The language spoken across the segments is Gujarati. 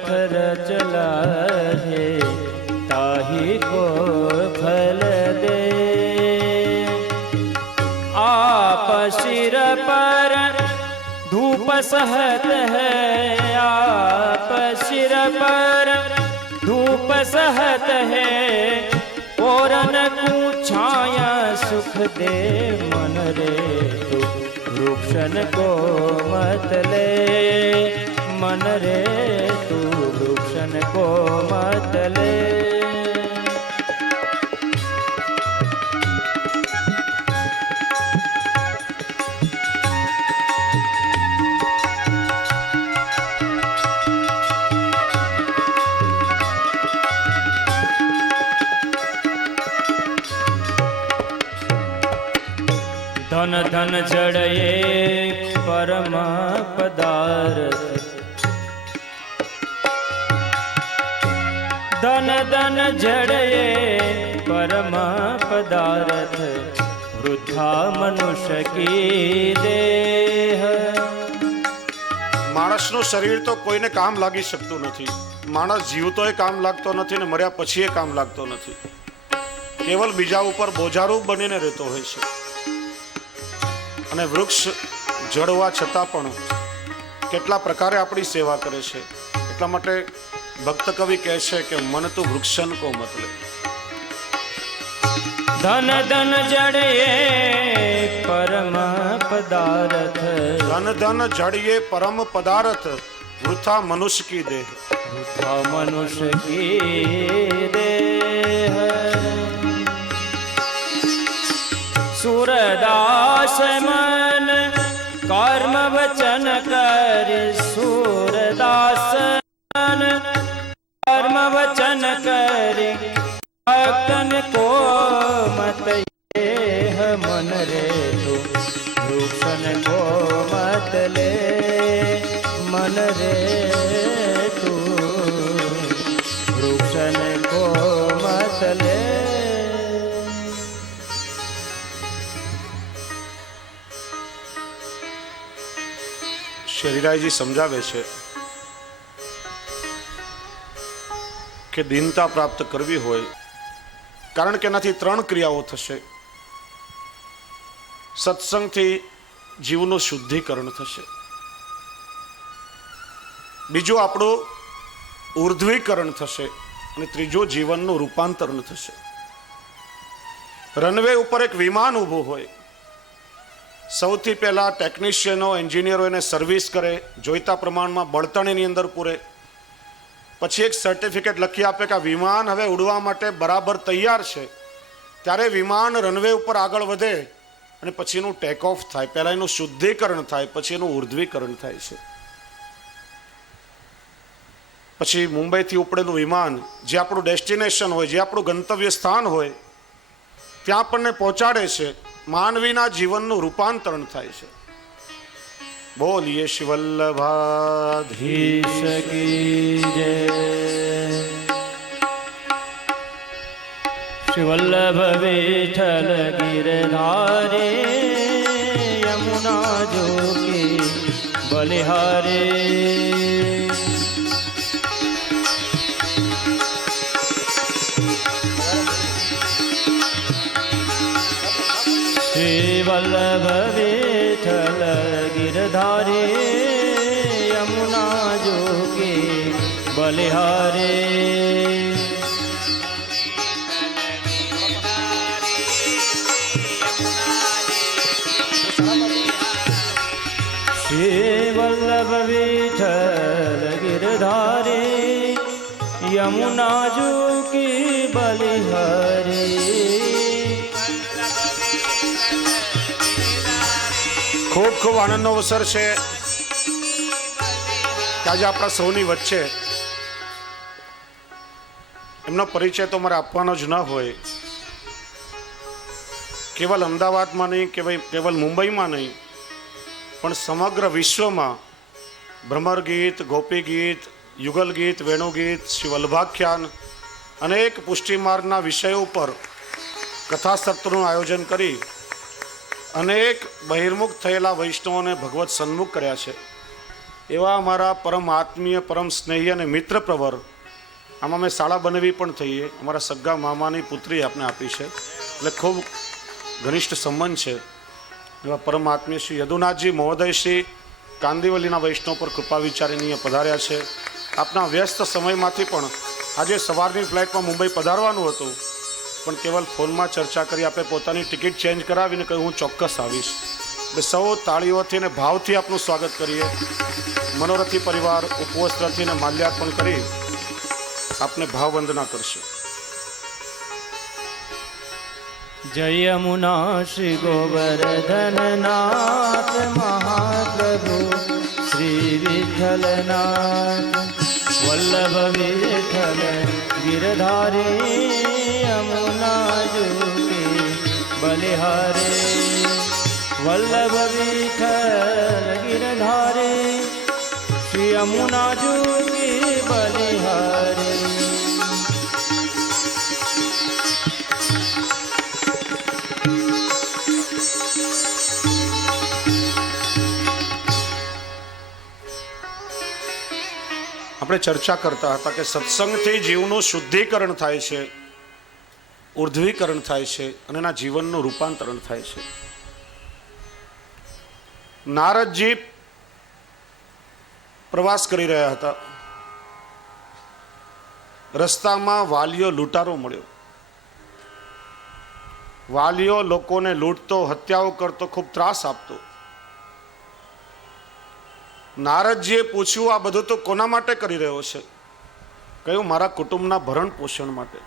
पत्थर चला है ताही को फल दे। आप सिर पर धूप सहत है, आप सिर पर धूप सहत है, और न छाया सुख दे मन रे तू वृक्षन को मत ले, मन रे तू वृक्षन को मत ले। धन धन जड़ये परम पदार्थ, धन धन जड़ये परम पदार्थ, वृथा मनुष्य की देह। માણસનું શરીર તો કોઈને કામ લાગી શકતું નથી. માણસ જીવતોય કામ લાગતો નથી ને મર્યા પછીય કામ લાગતો નથી. કેવલ બીજા ઉપર બોજારૂપ બનીને રહેતો હોય છે. અને વૃક્ષ જડવા છતાં પણ કેટલા પ્રકારે આપણી સેવા કરે છે. એટલા માટે ભક્ત કવિ કહે છે કે મન તું વૃક્ષન કો મત લે. ધન ધન જડયે પરમ પદાર્થ, ધન ધન જડયે પરમ પદાર્થ, વૃથા મનુષ્ય કી દેહ. વૃથા મનુષ્ય की देह। सूरदास मन कर्म वचन कर, सूरदास मन कर्म वचन कर, भक्तन को मत ये मन रे तू वृक्षन को मत ले, मन रे तू वृक्षन को मत ले। શરીરાઈજી સમજાવે છે કે દીનતા પ્રાપ્ત કરવી હોય, કારણ કે એનાથી ત્રણ ક્રિયાઓ થશે. સત્સંગથી જીવનું શુદ્ધિકરણ થશે, બીજું આપણું ઉર્ધ્વીકરણ થશે, અને ત્રીજું જીવનનું રૂપાંતરણ થશે. રનવે ઉપર એક વિમાન ઊભું હોય, સૌથી પહેલા ટેકનિશિયનો એન્જિનિયરો એને સર્વિસ કરે, જોઈતા પ્રમાણમાં બળતણ એની અંદર પૂરે, પછી એક સર્ટિફિકેટ લખી આપે કે આ વિમાન હવે ઉડવા માટે બરાબર તૈયાર છે. ત્યારે વિમાન રનવે ઉપર આગળ વધે અને પછી એનું ટેક ઓફ થાય. પહેલા એનું શુદ્ધિકરણ થાય, પછી એનું ઉર્ધ્વીકરણ થાય છે. પછી મુંબઈથી ઉપડેલું વિમાન જે આપણું ડેસ્ટિનેશન હોય, જે આપણું ગંતવ્ય સ્થાન હોય, ત્યાં આપણને પહોંચાડે છે. માનવીના જીવનનું રૂપાંતરણ થાય છે. બોલીએ શ્રી વલ્લભાધીશ કી જય। શ્રી વલ્લભ વિઠ્ઠલ ગિરધારે, યમુના જોકી બલિહારે। श्री वल्लभ विठ्ठल गिरधारे, यमुना जोगी बलिहारे। श्री वल्लभ विठ्ठल गिरधारे, यमुना जोगी बलिहारे। ખૂબ ખૂબ આનંદનો અવસર છે કે આજે આપણા સૌની વચ્ચે એમનો પરિચય તો મારે આપવાનો જ ન હોય. કેવલ અમદાવાદમાં નહીં, કેવલ મુંબઈમાં નહીં, પણ સમગ્ર વિશ્વમાં ભ્રમર ગીત, ગોપી ગીત, યુગલ ગીત, વેણુગીત, શ્રી વલ્લભાખ્યાન અનેક પુષ્ટિમાર્ગના વિષયો ઉપર કથાસત્રનું આયોજન કરી અનેક બહિર્મુખ થયેલા વૈષ્ણવોને ભગવત સન્મુખ કર્યા છે. એવા અમારા પરમ આત્મીય, પરમ સ્નેહી અને મિત્ર પ્રવર, આમાં મેં શાળા બનેવી પણ થઈએ, અમારા સગ્ગા મામાની પુત્રી આપને આપી છે, એટલે ખૂબ ઘનિષ્ઠ સંબંધ છે. એવા પરમ આત્મીય શ્રી યદુનાથજી મહોદય શ્રી કાંદિવલીના વૈષ્ણવ પર કૃપા વિચારીને અહીંયા પધાર્યા છે. આપના વ્યસ્ત સમયમાંથી પણ આજે સવારની ફ્લાઇટમાં મુંબઈ પધારવાનું હતું, પણ કેવલ ફોનમાં ચર્ચા કરી આપે પોતાની ટિકિટ ચેન્જ કરાવીને કહ્યું હું ચોક્કસ આવીશ. એટલે સૌ તાળીઓથી અને ભાવથી આપનું સ્વાગત કરીએ. મનોરથી પરિવાર ઉપવસ્ત્રથી અને માલ્યાર્પણ કરી આપને ભાવવંદના કરશે. જય યમુના શ્રી ગોવર્ધનનાથ મહાપ્રભુ શ્રી વિઠ્ઠલનાથ વલ્લભ વિઠ્ઠલ ગિરધારી યમુના જુકી બલિહારે વલ્લભ વિઠ્ઠલ ગિરધારી શ્રી યમુના જુકી બલિહારે. આપણે ચર્ચા કરતા હતા કે સત્સંગથી જીવનું શુદ્ધિકરણ થાય છે, ઉર્ધ્વીકરણ થાય છે અને એના જીવનનું રૂપાંતરણ થાય છે. નારદજી પ્રવાસ કરી રહ્યા હતા. રસ્તામાં વાલિયો લૂંટારો મળ્યો. વાલિયો લોકોને લૂંટતો, હત્યાઓ કરતો, ખૂબ ત્રાસ આપતો. નારદજીએ પૂછ્યું આ બધું તો કોના માટે કરી રહ્યો છે? કહ્યું મારા કુટુંબના ભરણ પોષણ માટે.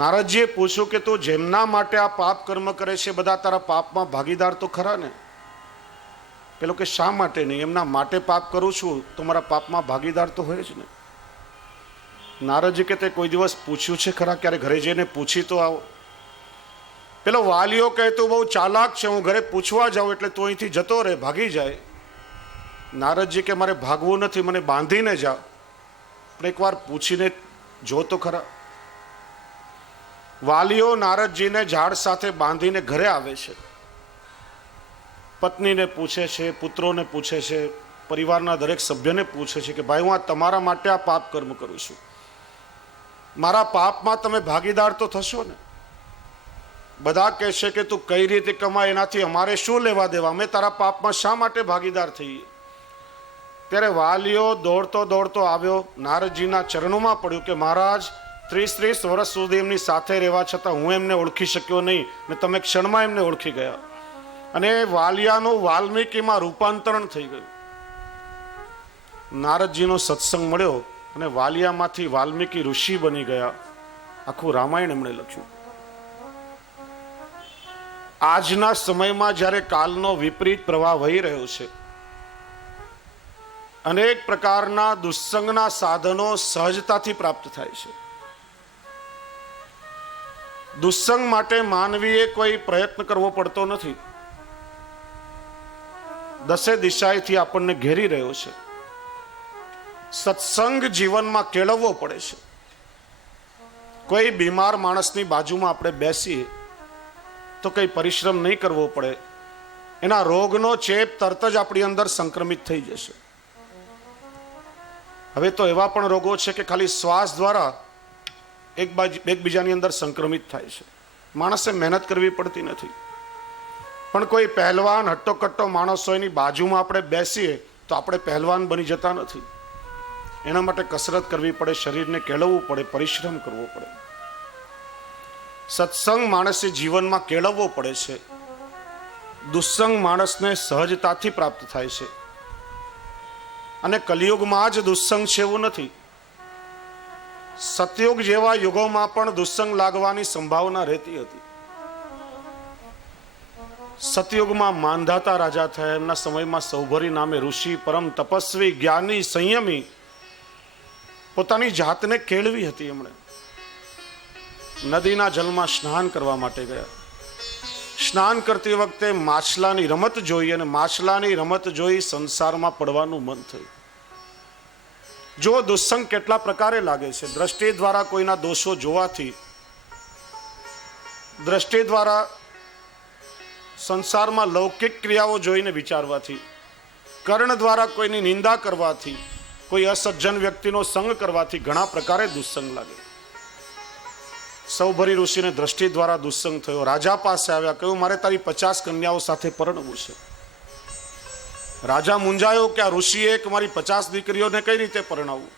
નારદજીએ પૂછ્યું કે તું જેમના માટે આ પાપ કર્મ કરે છે બધા તારા પાપમાં ભાગીદાર તો ખરા ને? પેલો કે શા માટે નહીં? એમના માટે પાપ કરું છું તો મારા પાપમાં ભાગીદાર તો હોય જ ને. નારદજી કે તે કોઈ દિવસ પૂછ્યું છે ખરા? ક્યારે ઘરે જઈને પૂછી તો આવો. પેલો વાલિયો કહે તું બહુ ચાલાક છે, હું ઘરે પૂછવા જાઉં એટલે તું અહીંથી જતો રહે, ભાગી જાય. નારદજી કે મારે ભાગવું નથી, મને બાંધીને જા, પણ એકવાર પૂછીને જો તો ખરા. વાલીઓ નારદજીને ઝાડ સાથે બાંધીને ઘરે આવે છે. પત્નીને પૂછે છે, પુત્રોને પૂછે છે, પરિવારના દરેક સભ્યને પૂછે છે કે ભાઈ હું આ તમારા માટે આ પાપ કર્મ કરું છું, મારા પાપમાં તમે ભાગીદાર તો થશો ને? બધા કહે છે કે તું કઈ રીતે કમાય એનાથી અમારે શું લેવા દેવા, અમે તારા પાપમાં શા માટે ભાગીદાર થઈએ? ત્યારે વાલિયો દોડતો દોડતો આવ્યો, નારદજીના ચરણોમાં પડ્યું કે મહારાજ 30 વર્ષ સુધી એમની સાથે રહેવા છતાં હું એમને ઓળખી શક્યો નહીં ને તમે ક્ષણમાં એમને ઓળખી ગયા. અને વાલિયાનું વાલ્મીકીમાં રૂપાંતરણ થઈ ગયું. નારદજીનો સત્સંગ મળ્યો અને વાલિયામાંથી વાલ્મીકી ઋષિ બની ગયા. આખું રામાયણ એમણે લખ્યું. આજના સમયમાં જ્યારે કાલનો વિપરીત પ્રવાહ વહી રહ્યો છે, અનેક પ્રકારના દુસ્સંગના સાધનો સહજતાથી પ્રાપ્ત થાય છે. દુસ્સંગ માટે માનવીએ કોઈ પ્રયત્ન કરવો પડતો નથી. દસે દિશાએથી આપણને ઘેરી રહ્યો છે. સત્સંગ જીવનમાં કેળવવો પડે છે. કોઈ બીમાર માણસની બાજુમાં આપણે બેસીએ તો કઈ પરિશ્રમ નહીં કરવો પડે, એના રોગનો ચેપ તરત જ આપણી અંદર સંક્રમિત થઈ જશે. હવે તો એવા પણ રોગો છે કે ખાલી શ્વાસ દ્વારા એકબીજાની અંદર સંક્રમિત થાય છે. માણસે મહેનત કરવી પડતી નથી. પણ કોઈ પહેલવાન હટ્ટોકટ્ટો માણસ હોય એની બાજુમાં આપણે બેસીએ તો આપણે પહેલવાન બની જતા નથી. એના માટે કસરત કરવી પડે, શરીરને કેળવવું પડે, પરિશ્રમ કરવો પડે. સત્સંગ માણસે જીવનમાં કેળવવો પડે છે. દુસ્સંગ માણસને સહજતાથી પ્રાપ્ત થાય છે. અને કલિયુગમાં જ દુસ્સંગ છે એવું નથી. સતયુગ જેવા યુગોમાં પણ દુસ્સંગ લાગવાની સંભાવના રહેતી હતી. સતયુગમાં માંધાતા રાજા થયા. એમના સમયમાં સૌભરી નામે ઋષિ, પરમ તપસ્વી, જ્ઞાની, સંયમી પોતાની જાતને કેળવી હતી. એમણે નદીના જલમાં સ્નાન કરવા માટે ગયા. સ્નાન કરતી વખતે માછલાની રમત જોઈ અને માછલાની રમત જોઈ સંસારમાં પડવાનું મન થયું. જો દુસ્સંગ કેટલા પ્રકારે લાગે છે. દ્રષ્ટિ દ્વારા કોઈના દોષો જોવાથી, દ્રષ્ટિ દ્વારા સંસારમાં લૌકિક ક્રિયાઓ જોઈને વિચારવાથી, કર્ણ દ્વારા કોઈની નિંદા કરવાથી, કોઈ અસજ્જન વ્યક્તિનો સંગ કરવાથી ઘણા પ્રકારે દુસ્સંગ લાગે. સૌભરી ઋષિને દ્રષ્ટિ દ્વારા દુસ્સંગ થયો. રાજા પાસે આવ્યા, કહ્યું મારે તારી 50 કન્યાઓ સાથે પરણવું છે. રાજા મૂંઝાયો કે આ ઋષિએ કે મારી 50 દીકરીઓને કઈ રીતે પરણાવવું.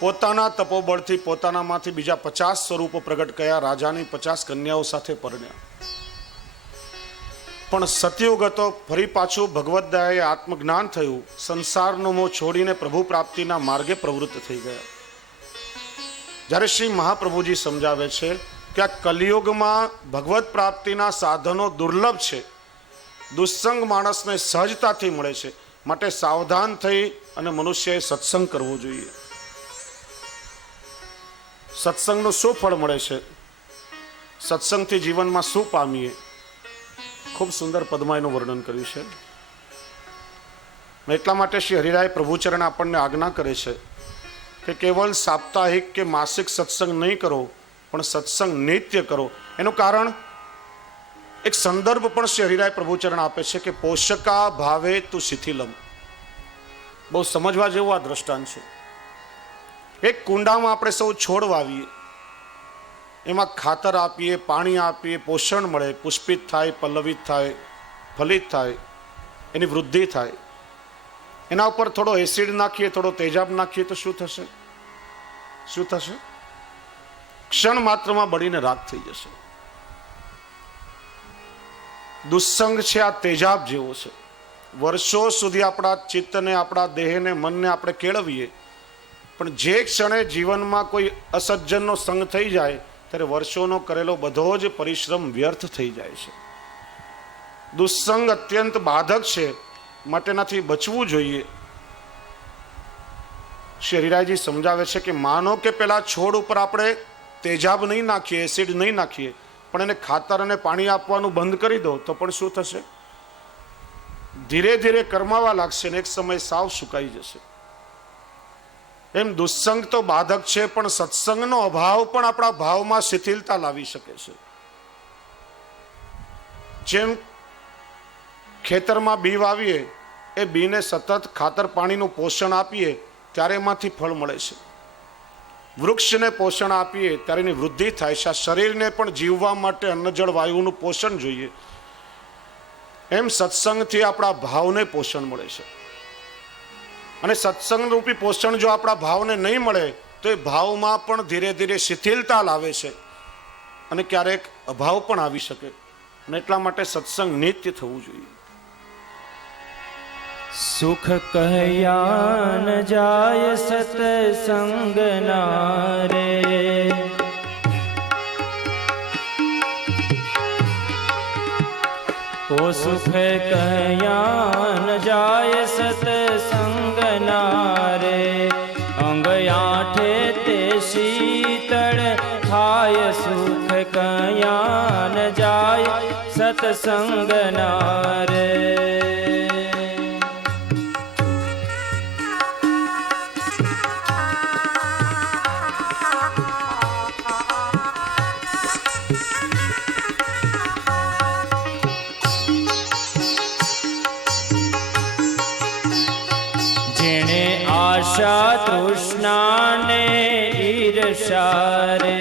પોતાના તપોબળથી પોતાનામાંથી બીજા 50 સ્વરૂપો પ્રગટ કર્યા, રાજાની 50 કન્યાઓ સાથે પરણ્યા. પણ સતયુગ હતો, ફરી પાછું ભગવદ દયાએ આત્મજ્ઞાન થયું, સંસારનો મોહ છોડીને પ્રભુ પ્રાપ્તિના માર્ગે પ્રવૃત્ત થઈ ગયા. જ્યારે શ્રી મહાપ્રભુજી સમજાવે છે કે આ કલિયુગમાં ભગવત પ્રાપ્તિના સાધનો દુર્લભ છે, દુસ્સંગ માણસને સહજતાથી મળે છે, માટે સાવધાન થઈ અને મનુષ્યએ સત્સંગ કરવો જોઈએ. સત્સંગનું શું ફળ મળે છે, સત્સંગથી જીવનમાં શું પામીએ, ખૂબ સુંદર પદમાં એનું વર્ણન કર્યું છે. એટલા માટે શ્રી હરિરાય પ્રભુચરણ આપણને આજ્ઞા કરે છે કે કેવલ સાપ્તાહિક કે માસિક સત્સંગ નહીં કરો, પણ સત્સંગ નિત્ય કરો. એનું કારણ, એક સંદર્ભ પણ શ્રી હરિરાય પ્રભુચરણ આપે છે કે પોષકા ભાવે તુ શિથિલમ. બહુ સમજવા જેવું આ દ્રષ્ટાંત છે. એક કુંડામાં આપણે સૌ છોડ વાવીએ, એમાં ખાતર આપીએ, પાણી આપીએ, પોષણ મળે, પુષ્પિત થાય, પલ્લવિત થાય, ફલિત થાય, એની વૃદ્ધિ થાય. એના ઉપર થોડો એસિડ નાખીએ, થોડો તેજાબ નાખીએ તો શું થશે? શું થશે? ક્ષણ માત્રમાં બળીને રાખ થઈ જશે. દુસ્સંગ છે આ તેજાબ જેવો છે. વર્ષો સુધી આપણા ચિત્તને, આપણા દેહને, મનને આપણે કેળવીએ, પણ જે ક્ષણે જીવનમાં કોઈ અસજ્જનનો સંગ થઈ જાય ત્યારે વર્ષોનો કરેલો બધો જ પરિશ્રમ વ્યર્થ થઈ જાય છે. દુસ્સંગ અત્યંત બાધક છે, માટે એનાથી બચવું જોઈએ. શ્રી હરિરાયજી સમજાવે છે કે માનો કે પેલા છોડ ઉપર આપણે તેજાબ નહીં નાખીએ, એસિડ નહીં નાખીએ, પણ એને ખાતર અને પાણી આપવાનું બંધ કરી દો તો પણ શું થશે? ધીરે ધીરે કરમાવા લાગશે ને એક સમય સાવ સુકાઈ જશે. એમ દુસ્સંગ તો બાધક છે, પણ સત્સંગનો અભાવ પણ આપણા ભાવમાં શિથિલતા લાવી શકે છે. જેમ ખેતરમાં બી વાવીએ, એ બીને સતત ખાતર પાણીનું પોષણ આપીએ ત્યારે એમાંથી ફળ મળે છે. વૃક્ષને પોષણ આપીએ ત્યારે એની વૃદ્ધિ થાય છે. આ શરીરને પણ જીવવા માટે અન્ન જળ વાયુનું પોષણ જોઈએ. એમ સત્સંગથી આપણા ભાવને પોષણ મળે છે. અને સત્સંગ રૂપી પોષણ જો આપણા ભાવને નહીં મળે તો એ ભાવમાં પણ ધીરે ધીરે શિથિલતા લાવે છે અને ક્યારેક અભાવ પણ આવી શકે. અને એટલા માટે સત્સંગ નિત્ય થવું જોઈએ. સુખ કહ્યા ન જાય સત્સંગ ના રે, ઓ સુખ કહ્યા ન જાય સત્સંગ ના રે, અંગ આઠે તે શીતળ થાય, સુખ કહ્યા ન જાય સત્સંગ ના રે. આશા તૃષ્ણાને ઈર્ષા રે,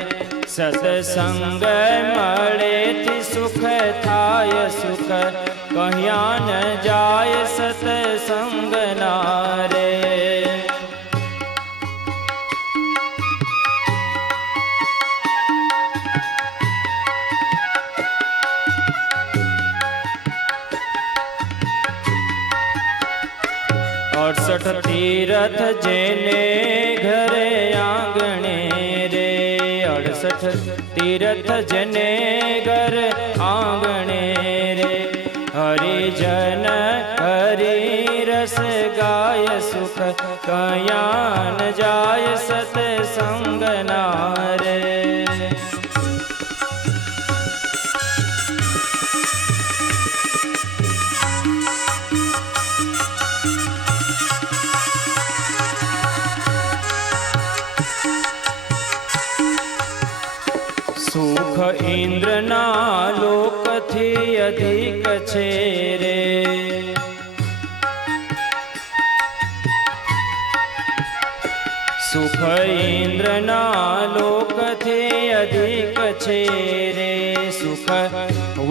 સત્સંગ મળેથી સુખ થાય, સુખ કહ્યા ન જાય સત્સંગ ના રે. તીરથ જેને ઘરે આંગણે રે, 68 તીરથ જેને ઘર આંગણે રે, હરિજન હરિ રસ ગાય, સુખ કયા ન જાય સત્સંગ ના રે. સુખ ઇન્દ્રના લોકથી અધિક છે રે, સુખ ઇન્દ્રના લોકથી અધિક છે રે, સુખ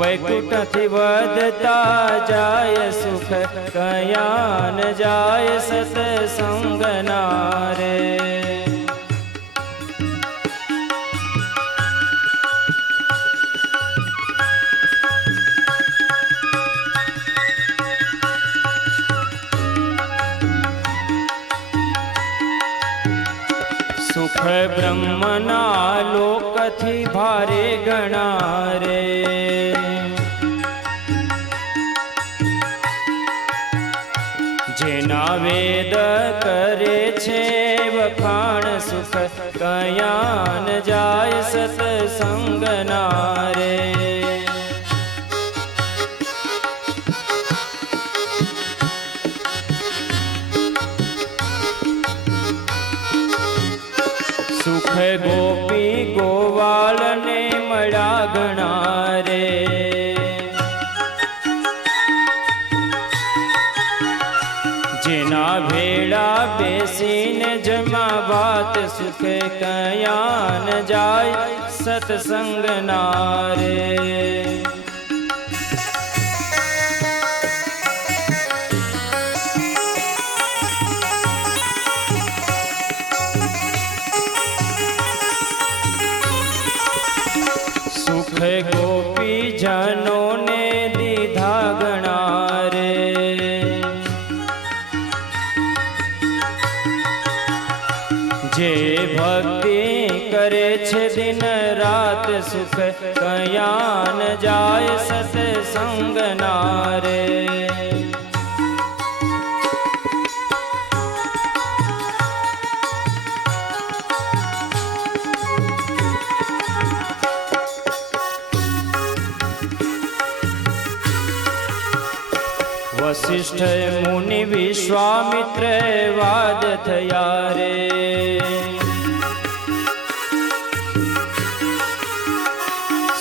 વૈકુંઠથી વધતા જાય, સુખ કયા ન જાય સત્સંગના રે. સુખ બ્રહ્મના લોકથી ભારે ગણા રે, જેના વેદ કરે છે વખાણ, સુખ કયા ન જાય સત્સંગના રે. સુખ ગોપી ગોવાળને મળ્યા ગણા રે, જેના ભેળા બેસીને જમા વાત, સુખ કયા ન જાય સત્સંગના રે. સુખ ગોપી જનોને દીધા ગણા રે, જે ભક્તિ કરે છે દિન રાત, સુખ કયા ન જાય સત્સંગના રે. વશિષ્ઠ મુનિ વિશ્વામિત્ર વાદ થયા રે,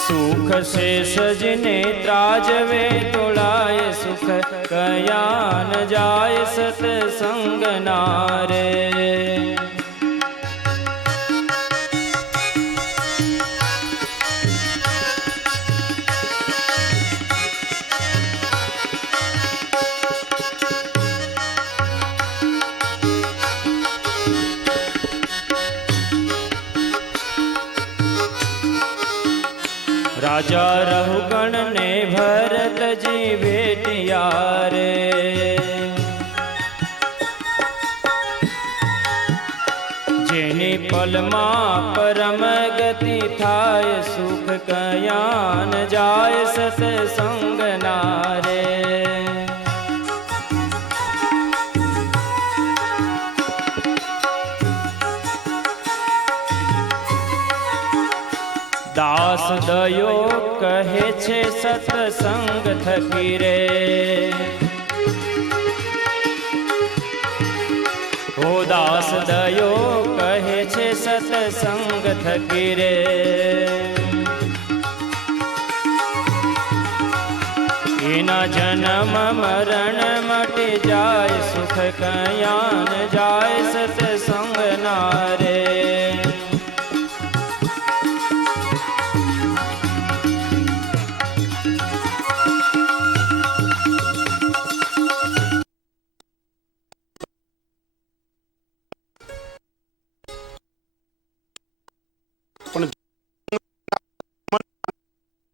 સુખ શેષજને ત્રાજવે તોળાય, સુખ કયા ન જાય સત્સંગના રે. રાજા રહુગણ ને ભરતજી ભેટ્યા રે, જેની પલમાં પરમ ગતિ થાય, સુખ કયા ન જાય સત્સંગના રે. દાસ દયો કહે છે સત્સંગ થકી રે, ઓ દાસ દયો કહે છે સત્સંગ થકી રે. એના જન્મ મરણ માટે જાય, સુખ કયા ન જાય સત્સંગના રે.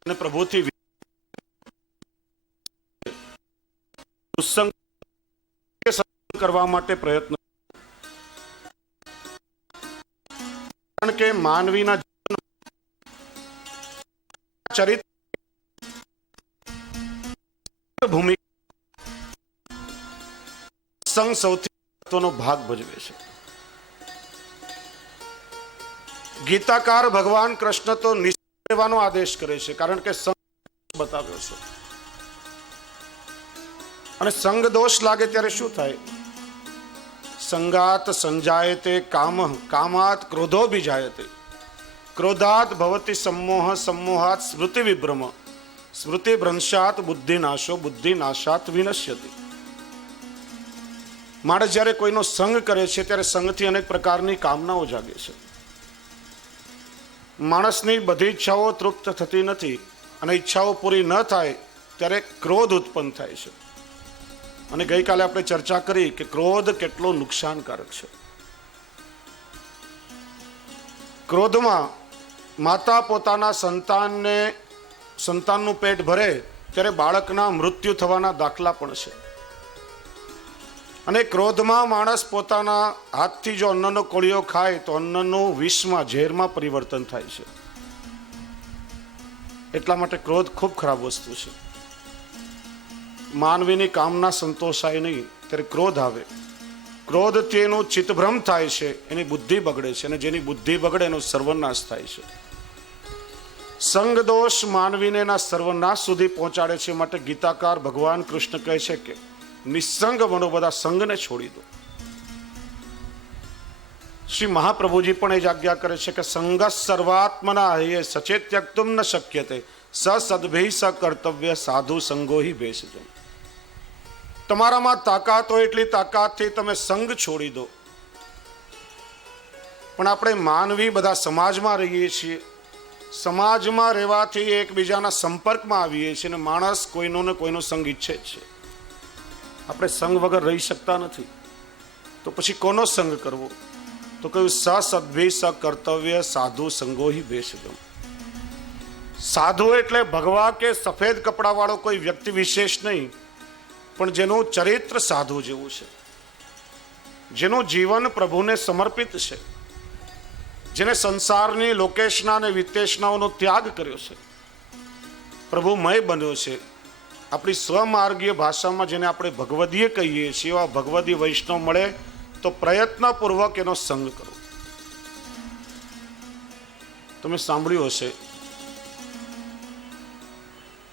પણ પ્રભુથી દુસ્સંગ કરવા માટે પ્રયત્ન, કારણ કે માનવીના ચરિત્ર ભૂમિકા સંગ સૌથી મહત્વનો ભાગ ભજવે છે. ગીતાકાર ભગવાન કૃષ્ણ તો નિષેધવાનો આદેશ કરે છે, કારણ કે સંગ બતાવ્યો છે, અને સંગ દોષ લાગે ત્યારે શું થાય? સંગાત સંજાયતે કામ, કામાત ક્રોધો બીજાયતે, ક્રોધાત ભવતિ सम्मोह, सम्मोहात स्मृति विभ्रम, स्मृति भ्रंशात बुद्धि नाशो, बुद्धि नाशात विनश्यति. માણસ જ્યારે કોઈનો સંગ કરે છે ત્યારે સંગથી અનેક પ્રકારની કામનાઓ જાગે છે. માણસની બધી ઈચ્છાઓ તૃપ્ત થતી નથી અને ઈચ્છાઓ પૂરી ન થાય ત્યારે ક્રોધ ઉત્પન્ન થાય છે. અને ગઈકાલે આપણે ચર્ચા કરી કે ક્રોધ કેટલો નુકસાનકારક છે. ક્રોધમાં માતા પોતાના સંતાનનું પેટ ભરે ત્યારે બાળકના મૃત્યુ થવાના દાખલા પણ છે. અને ક્રોધમાં માણસ પોતાના હાથથી જો અન્નનો કોળિયો ખાય તો અન્નનું વિષમાં ઝેરમાં પરિવર્તન થાય છે. એટલા માટે ક્રોધ ખૂબ ખરાબ વસ્તુ છે. માનવીની કામના સંતોષાય નહીં ત્યારે ક્રોધ આવે. ક્રોધથી એનું ચિત્તભ્રમ થાય છે, એની બુદ્ધિ બગડે છે, અને જેની બુદ્ધિ બગડે એનો સર્વનાશ થાય છે. સંગ દોષ માનવીને એના સર્વનાશ સુધી પહોંચાડે છે. માટે ગીતાકાર ભગવાન કૃષ્ણ કહે છે કે નિસંગ બનો, બધા સંગને છોડી દો. શ્રી મહાપ્રભુજી પણ એ જ આજ્ઞા કરે છે કે સંગ સર્વાત્મના હૈયે સચેત ત્યક્તુમ ન શક્યતે સ સદભી સ કર્તવ્ય સાધુ સંગો હિ ભેષજો. તમારામાં તાકાત હોય એટલી તાકાતથી તમે સંગ છોડી દો. પણ આપણે માનવી બધા સમાજમાં રહીએ છીએ. સમાજમાં રહેવાથી એકબીજાના સંપર્કમાં આવીએ છીએ અને માણસ કોઈનો ને કોઈનો સંગ ઈચ્છે છે. આપણે સંગ વગર રહી શકતા નથી. તો પછી કોનો સંગ કરવો? તો કહ્યું સ સદ્ભી સ કર્તવ્ય સાધુ સંગો હિ ભેષજો. સાધુ એટલે ભગવા કે સફેદ કપડાવાળો કોઈ વ્યક્તિ વિશેષ નહીં, પણ જેનું ચરિત્ર સાધુ જેવું છે, જેનું જીવન પ્રભુને સમર્પિત છે, જેને સંસારની લોકેશના અને વિતેશનાઓનો ત્યાગ કર્યો છે, પ્રભુમય બન્યો છે. આપણી સ્વમાર્ગીય ભાષામાં જેને આપણે ભગવદીય કહીએ છીએ, એવા ભગવદીય વૈષ્ણવ મળે તો પ્રયત્નપૂર્વક એનો સંગ કરો. તમે સાંભળ્યું હશે,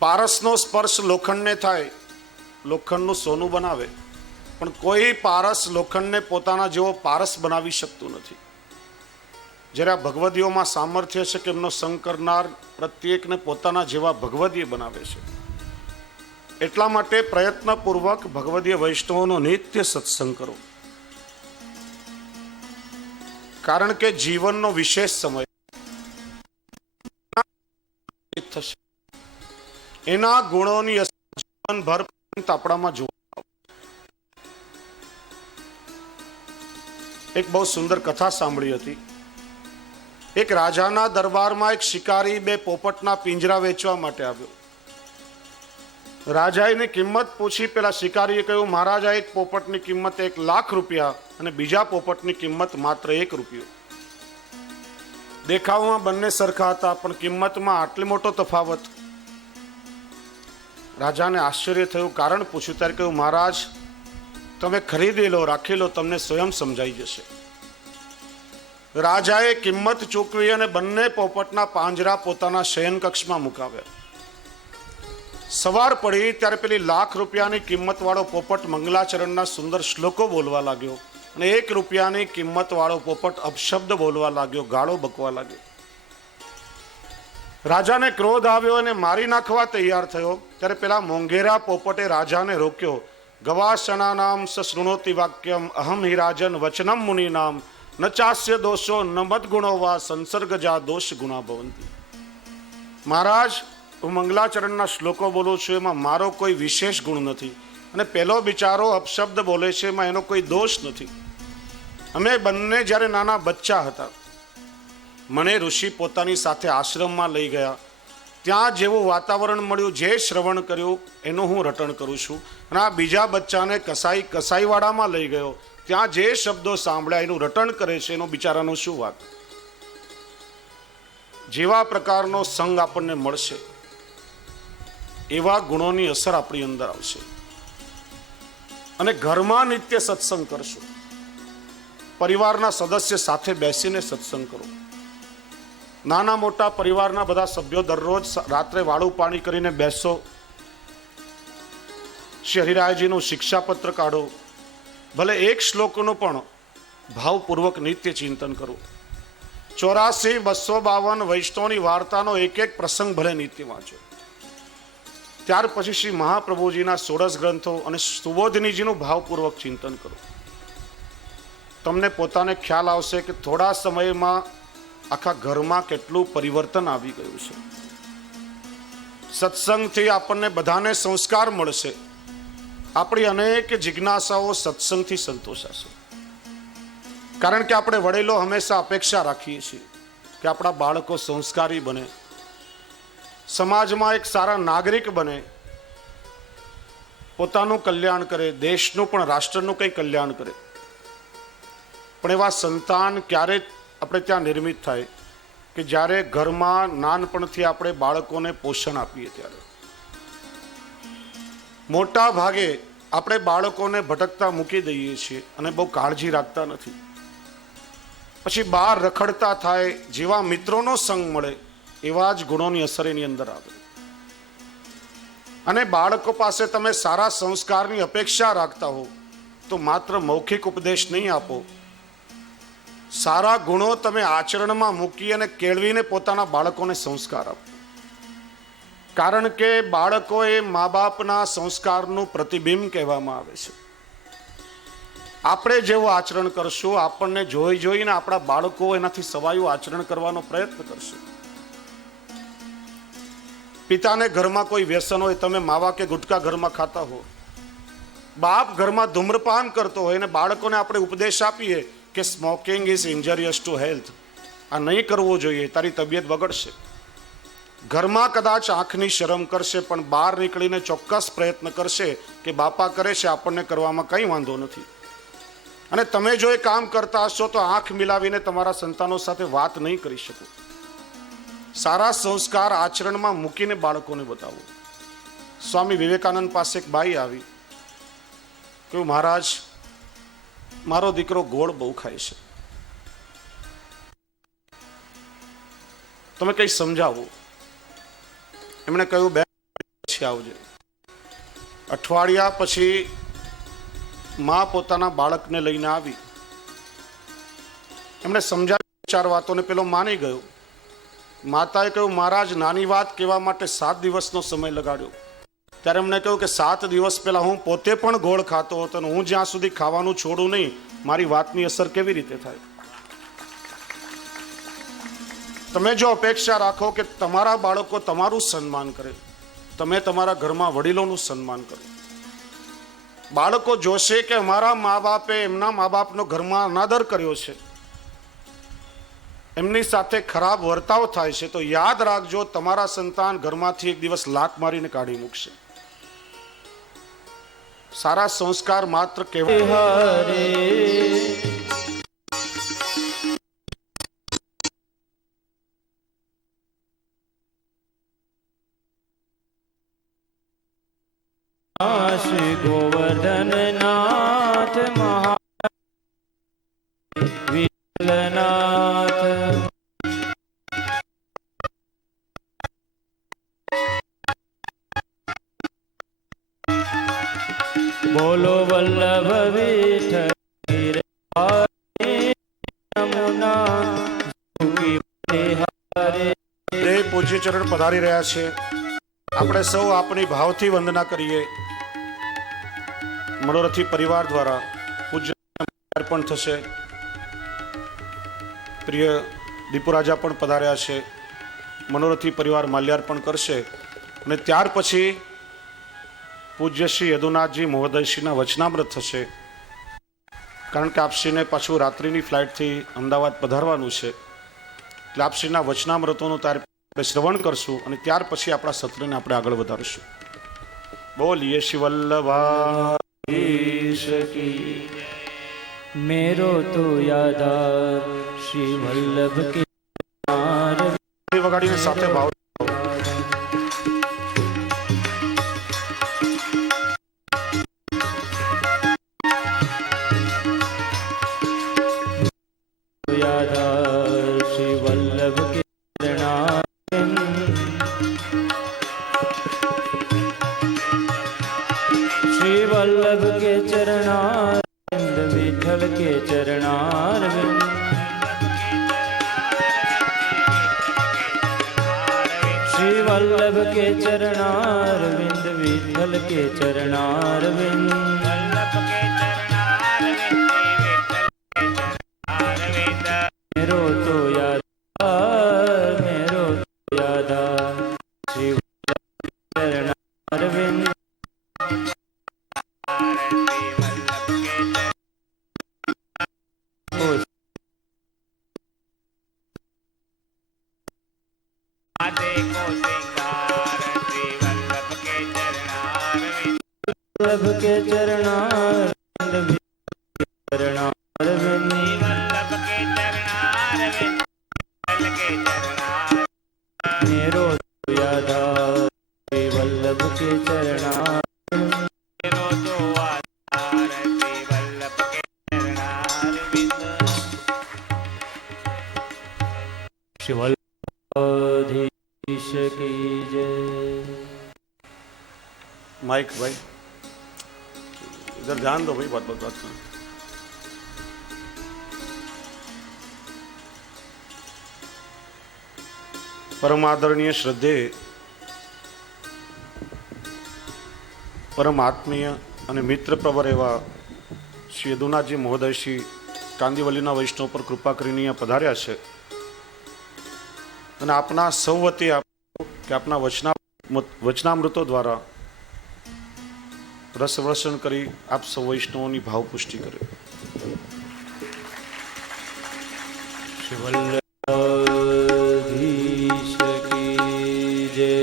પારસનો સ્પર્શ લોખંડને થાય, લોખંડનું સોનું બનાવે, પણ કોઈ પારસ લોખંડને પોતાના જેવો પારસ બનાવી શકતું નથી. જ્યારે આ ભગવદીઓમાં સામર્થ્ય છે કે એમનો સંગ કરનાર પ્રત્યેકને પોતાના જેવા ભગવદીય બનાવે છે. એટલા માટે પ્રયત્નપૂર્વક ભગવદીય વૈષ્ણવોનો નિત્ય સત્સંગ કરો. કારણ કે જીવનનો વિશેષ સમય થશે, એના ગુણોની જીવનભર આપણામાં જોવા. એક બહુ સુંદર કથા સાંભળી હતી. એક રાજાના દરબારમાં એક શિકારી બે પોપટના પિંજરા વેચવા માટે આવ્યો. રાજાએ એની કિંમત પૂછી. પેલા શિકારીએ કહ્યું, મહારાજા, એક પોપટની કિંમત 1,00,000 રૂપિયા અને બીજા પોપટની કિંમત માત્ર 1 રૂપિયો. દેખાવમાં બંને સરખા હતા, પણ કિંમતમાં આટલી મોટો તફાવત. રાજાને આશ્ચર્ય થયું, કારણ પૂછ્યું. ત્યારે કહ્યું, મહારાજ, તમે ખરીદી લો, રાખી લો, તમને સ્વયં સમજાઈ જશે. રાજાએ કિંમત ચૂકવી અને બંને પોપટના પાંજરા પોતાના શયન કક્ષમાં મુકાવ્યા. સવાર પડી ત્યારે પેલી 1,00,000 રૂપિયાની કિંમત વાળો પોપટ મંગલાચરણના સુંદર શ્લોકો બોલવા લાગ્યો અને 1 રૂપિયાની કિંમત વાળો પોપટ અપશબ્દ બોલવા લાગ્યો, ગાળો બકવા લાગ્યો. રાજાને ક્રોધ આવ્યો અને મારી નાખવા તૈયાર થયો. ત્યારે પેલા મોંઘેરા પોપટે રાજાને રોક્યો. ગવાસણાનામ સશૃણોતિ વાક્યમ અહમ હિ રાજન વચનમ મુનિનામ ન ચાસ્ય દોષો ન મદગુણો વા સંસર્ગજા દોષ ગુણા ભવંતી. મહારાજ, હું મંગલાચરણના શ્લોકો બોલું છું, એમાં મારો કોઈ વિશેષ ગુણ નથી, અને પેલો બિચારો અપશબ્દ બોલે છે, એમાં એનો કોઈ દોષ નથી. અમે બંને જ્યારે નાના બચ્ચા હતા, મને ઋષિ પોતાની સાથે આશ્રમમાં લઈ ગયા. ત્યાં જેવું વાતાવરણ મળ્યું, જે શ્રવણ કર્યું એનું હું રટણ કરું છું. અને આ બીજા બચ્ચાને કસાઈવાડામાં લઈ ગયો, ત્યાં જે શબ્દો સાંભળ્યા એનું રટણ કરે છે, એનો બિચારાનો શું વાત. જેવા પ્રકારનો સંગ આપણને મળશે એવા ગુણોની અસર આપણી અંદર આવશે. અને ઘરમાં નિત્ય સત્સંગ કરશો. પરિવારના સદસ્ય સાથે બેસીને સત્સંગ કરો. નાના મોટા પરિવારના બધા સભ્યો દરરોજ રાત્રે વાળું પાણી કરીને બેસો. શ્રી હરિરાયજીનું શિક્ષાપત્ર કાઢો. ભલે 1 શ્લોકનું પણ ભાવપૂર્વક નિત્ય ચિંતન કરો. 84,252 વૈષ્ણવની વાર્તાનો એક પ્રસંગ ભલે નિત્ય વાંચો. ત્યાર પછી શ્રી મહાપ્રભુજીના 16 ગ્રંથો અને સુબોધનીજીનું ભાવપૂર્વક ચિંતન કરો. તમને પોતાને ખ્યાલ આવશે કે થોડા સમયમાં આખા ઘરમાં કેટલું પરિવર્તન આવી ગયું છે. સત્સંગથી આપણને બધાને સંસ્કાર મળશે. આપણી અનેક જિજ્ઞાસાઓ સત્સંગથી સંતોષાશે. કારણ કે આપણે વડીલો હંમેશા અપેક્ષા રાખીએ છીએ કે આપણા બાળકો સંસ્કારી બને, સમાજમાં એક સારા નાગરિક બને, પોતાનું કલ્યાણ કરે, દેશનું પણ રાષ્ટ્રનું કંઈ કલ્યાણ કરે. પણ એવા સંતાન ક્યારે આપણે ત્યાં નિર્મિત થાય કે જ્યારે ઘરમાં નાનપણથી આપણે બાળકોને પોષણ આપીએ ત્યારે. મોટા ભાગે આપણે બાળકોને ભટકતા મૂકી દઈએ છીએ અને બહુ કાળજી રાખતા નથી. પછી બહાર રખડતા થાય, જેવા મિત્રોનો સંગ મળે એવા જ ગુણોની અસર એની અંદર આવે. અને બાળકો પાસે તમે સારા સંસ્કારની અપેક્ષા રાખતા હો તો માત્ર મૌખિક ઉપદેશ નહીં આપો, સારા ગુણો તમે આચરણમાં મૂકી અને કેળવીને પોતાના બાળકોને સંસ્કાર આપો. કારણ કે બાળકો એ મા બાપના સંસ્કારનું પ્રતિબિંબ કહેવામાં આવે છે. આપણે જેવું આચરણ કરશું, આપણને જોઈને આપણા બાળકો એનાથી સવાયું આચરણ કરવાનો પ્રયત્ન કરશે. પિતાને ઘરમાં કોઈ વ્યસન હોય, તમે માવા કે ગુટકા ઘરમાં ખાતા હો, બાપ ઘરમાં ધૂમ્રપાન કરતો હોય અને બાળકોને આપણે ઉપદેશ આપીએ કે સ્મોકિંગ ઇઝ ઇન્જરિયસ ટુ હેલ્થ, આ નહીં કરવું જોઈએ, તારી તબિયત બગડશે. ઘરમાં કદાચ આંખની શરમ કરશે પણ બહાર નીકળીને ચોક્કસ પ્રયત્ન કરશે કે બાપા કરે છે, આપણને કરવામાં કંઈ વાંધો નથી. અને તમે જો એ કામ કરતા હશો તો આંખ મિલાવીને તમારા સંતાનો સાથે વાત નહીં કરી શકો. સારા સંસ્કાર આચરણમાં મૂકીને બાળકોને બતાવો. સ્વામી વિવેકાનંદ પાસે એક બાઈ આવી, કહ્યું મહારાજ મારો દીકરો ગોળ બહુ ખાય છે, તમે કઈ સમજાવો. એમણે કહ્યું બે પછી આવજે. અઠવાડિયા પછી માં પોતાના બાળકને લઈને આવી. એમણે સમજાવી 4 વાતોને પેલો માની ગયો. માતાએ કહ્યું મહારાજ નાની વાત કહેવા માટે 7 દિવસનો સમય લગાડ્યો. ત્યારે એમણે કહ્યું કે 7 દિવસ પહેલા હું પોતે પણ ગોળ ખાતો હતો અને હું જ્યાં સુધી ખાવાનું છોડું નહીં, મારી વાતની અસર કેવી રીતે થાય. તમે જો અપેક્ષા રાખો કે તમારા બાળકો તમારું સન્માન કરે, તમે તમારા ઘરમાં વડીલોનું સન્માન કરો, બાળકો જોશે કે અમારા મા બાપે એમના મા બાપનો ઘરમાં અનાદર કર્યો છે, એમની સાથે ખરાબ વર્તાવ થાય છે, તો યાદ રાખજો તમારા સંતાન ઘરમાંથી એક દિવસ લાત મારીને કાઢી મૂકશે. સારા સંસ્કાર માત્ર કહેવાય. શ્રી ગોવર્ધન નાથ વિઠ્ઠલનાથ બોલો વલ્લભ વિઠ્ઠલ પૂજ્ય ચરણ પધારી રહ્યા છે. આપણે સૌ આપણી ભાવથી વંદના કરીએ. મનોરથી પરિવાર દ્વારા પૂજ્ય અર્પણ થશે. પ્રિય દીપુરાજા પણ પધાર્યા છે. મનોરથી પરિવાર માલ્યાર્પણ કરશે અને ત્યાર પછી પૂજ્ય શ્રી યદુનાથજી મહોદયશ્રીના વચનામૃત થશે. કારણ કે આપશ્રીને પાછું રાત્રિની ફ્લાઇટથી અમદાવાદ પધારવાનું છે, એટલે આપશ્રીના વચનામૃતોનું ત્યારે આપણે શ્રવણ કરશું અને ત્યાર પછી આપણા સત્રને આપણે આગળ વધારીશું. બોલીએ શ્રી વલ્લભાધીશ કી. मेरो तो यादार श्री वल्लभ के વગાડીને સાથે ભાવ यादार श्री वल्लभ के श्री वल्लभ के चरणारविंद विठल के चरणारविंद श्री वल्लभ के चरणारविंद विठल के चरणारविंद વલ્લભ કે ચરણારવિંદ ચરણારવિંદ मेरो यादार श्री वल्लभ के चरणार श्री वल्लभाधीश की जय। माइक भाई इधर ध्यान दो भाई, बात बात में। परम आदरणीय श्रद्धेय परम आत्मीय અને મિત્રપ્રવર એવા શ્રી યદુનાથજી મહોદય શ્રી કાંદિવલીના વૈષ્ણવ પર કૃપા કરીને અહીંયા પધાર્યા છે અને આપના સૌ વતી કે આપના વચનામૃતો દ્વારા રસવર્ષણ કરી આપ સૌ વૈષ્ણવોની ભાવપુષ્ટિ કરે। શ્રી વલ્લભાધીશ કી જય।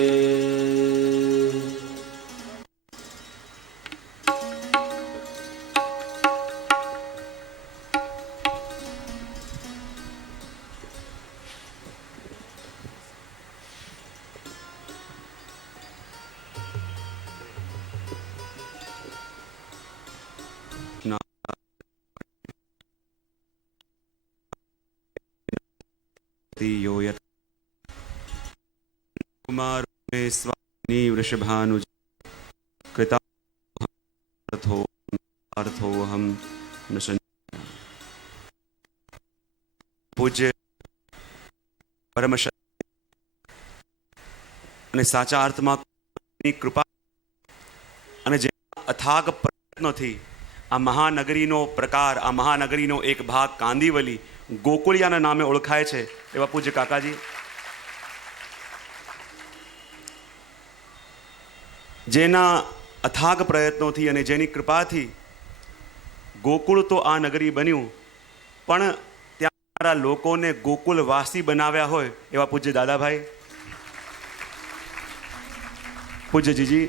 कुमार में स्वामी वृषभानुज कृतार्थो हम न पूज्य परम અને સાચા અર્થમાં કૃપા અને જે અથાગ પ્રયત્નોથી આ મહાનગરીનો પ્રકાર, આ મહાનગરીનો એક ભાગ કાંદિવલી ગોકુળિયાના નામે ઓળખાય છે એવા પૂજ્ય કાકાજી, જેના અથાગ પ્રયત્નોથી અને જેની કૃપાથી ગોકુળ તો આ નગરી બન્યું, પણ ત્યાં લોકોને ગોકુળવાસી બનાવ્યા હોય એવા પૂજ્ય દાદાભાઈ, પૂજ્ય જીજી,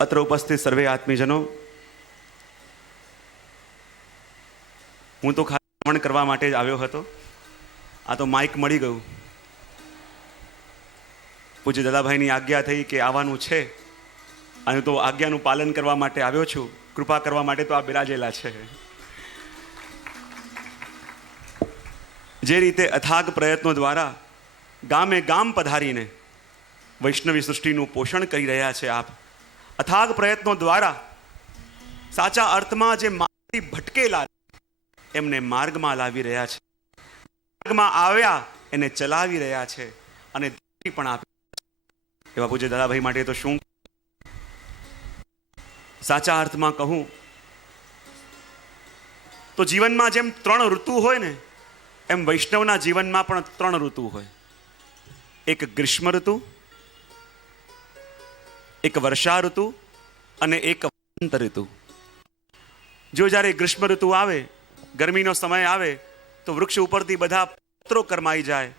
અત્ર ઉપસ્થિત સર્વે આત્મીજનો, હું તો ખાલી શ્રવણ કરવા માટે જ આવ્યો હતો, આ તો માઇક મળી ગયું। પૂજ્ય દાદાભાઈની આજ્ઞા થઈ કે આવવાનું છે અને તો આજ્ઞાનું પાલન કરવા માટે આવ્યો છું, કૃપા કરવા માટે તો આ બિરાજેલા છે। જે રીતે અથાગ પ્રયત્નો દ્વારા ગામે ગામ પધારીને વૈષ્ણવી સૃષ્ટિનું પોષણ કરી રહ્યા છે આપ, અથાગ પ્રયત્નો દ્વારા સાચા અર્થમાં જે માર્ગથી ભટકેલા એમને માર્ગમાં લાવી રહ્યા છે, માર્ગમાં આવ્યા એને ચલાવી રહ્યા છે અને પણ આપી એવા પૂજ્ય દાદાભાઈ માટે તો શું સાચા અર્થમાં કહું તો જીવનમાં જેમ 3 ઋતુ હોય ને એમ વૈષ્ણવના જીવનમાં પણ 3 ઋતુ હોય। એક ગ્રીષ્મ ઋતુ, એક વર્ષા ઋતુ અને એક વસંત ઋતુ। જો જ્યારે ગ્રીષ્મ ઋતુ આવે, ગરમીનો સમય આવે તો વૃક્ષ ઉપરથી બધા પત્રો કરમાઈ જાય,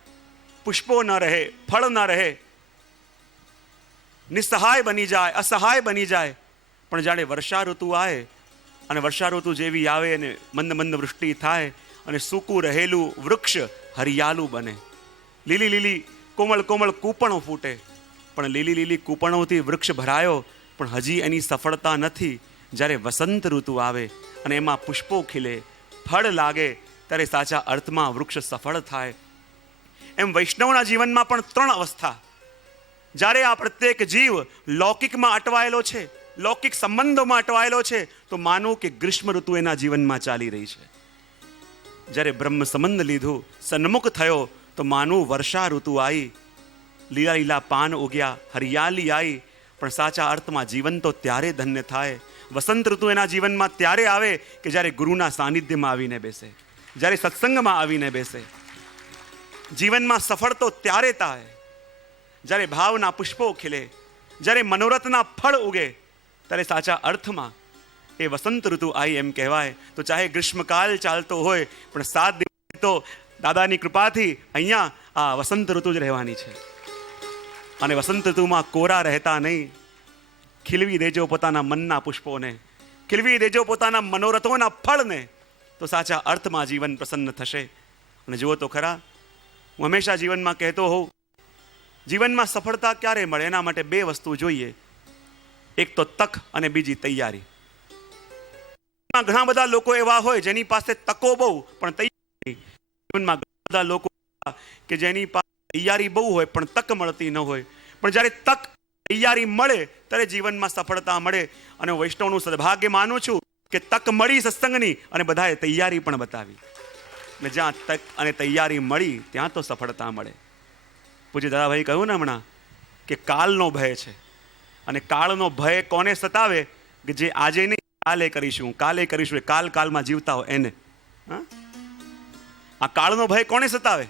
પુષ્પો ન રહે, ફળ ન રહે, નિસહાય બની જાય, અસહાય બની જાય। પણ જ્યારે વર્ષા ઋતુ આવે અને વર્ષા ઋતુ જેવી આવે અને મંદ મંદ વૃષ્ટિ થાય અને સૂકું રહેલું વૃક્ષ હરિયાળું બને, લીલી લીલી કોમળ કોમળ કૂપણો ફૂટે, પણ લીલી લીલી કૂપણોથી વૃક્ષ ભરાયો પણ હજી એની સફળતા નથી। જ્યારે વસંત ઋતુ આવે અને એમાં પુષ્પો ખીલે, ફળ લાગે, ત્યારે સાચા અર્થમાં વૃક્ષ સફળ થાય। એમ વૈષ્ણવના જીવનમાં પણ 3 અવસ્થા। જ્યારે આ પ્રત્યેક જીવ લૌકિકમાં અટવાયેલો છે, લૌકિક સંબંધોમાં અટવાયેલો છે, તો માનો કે ગ્રીષ્મ ઋતુ એના જીવનમાં ચાલી રહી છે। જ્યારે બ્રહ્મ સંબંધ લીધું, સન્મુખ થયો, તો માનું વર્ષા ઋતુ આવી, લીલા લીલા પાન ઉગ્યા, હરિયાળી આવી, પણ સાચા અર્થમાં જીવન તો ત્યારે ધન્ય થાય। વસંત ઋતુ એના જીવનમાં ત્યારે આવે કે જ્યારે ગુરુના સાનિધ્યમાં આવીને બેસે, જ્યારે સત્સંગમાં આવીને બેસે। જીવનમાં સફળ તો ત્યારે થાય જ્યારે ભાવના પુષ્પો ખીલે, જ્યારે મનોરથના ફળ ઉગે, ત્યારે સાચા અર્થમાં એ વસંત ઋતુ આવી એમ કહેવાય। તો ચાહે ગ્રીષ્મકાલ ચાલતો હોય પણ 7 દિવસ તો દાદાની કૃપાથી અહીંયા આ વસંત ઋતુ જ રહેવાની છે। અને વસંત ઋતુમાં કોરા રહેતા નહીં, ખીલવી દેજો પોતાના મનના પુષ્પોને, ખીલવી દેજો પોતાના મનોરથોના ફળને, તો સાચા અર્થમાં જીવન પ્રસન્ન થશે. અને જુઓ તો ખરા, હું હંમેશા જીવનમાં કહેતો હોઉં, જીવનમાં સફળતા ક્યારે મળે એના માટે બે વસ્તુ જોઈએ. એક તો તક અને બીજી તૈયારી. ઘણા બધા લોકો એવા હોય જેની પાસે તકો બહુ પણ તૈયારી. જીવનમાં ઘણા બધા લોકો કે જેની પાસે તૈયારી બહુ હોય પણ તક મળતી ન હોય. પણ જ્યારે તક તૈયારી મળે ત્યારે જીવનમાં સફળતા મળે. અને વૈષ્ણવનું સદભાગ્ય માનું છું કે તક મળી સત્સંગની અને બધાએ તૈયારી પણ બતાવી. અને જ્યાં તક અને તૈયારી મળી ત્યાં તો સફળતા મળે. પૂજ્ય દાદાભાઈ કહ્યું ને હમણાં કે કાલનો ભય છે, અને કાળનો ભય કોને સતાવે? કે જે આજે નહીં કાલે કરીશું, કાલે કરીશું, એ કાલમાં જીવતા હોય એને. આ કાળનો ભય કોને સતાવે?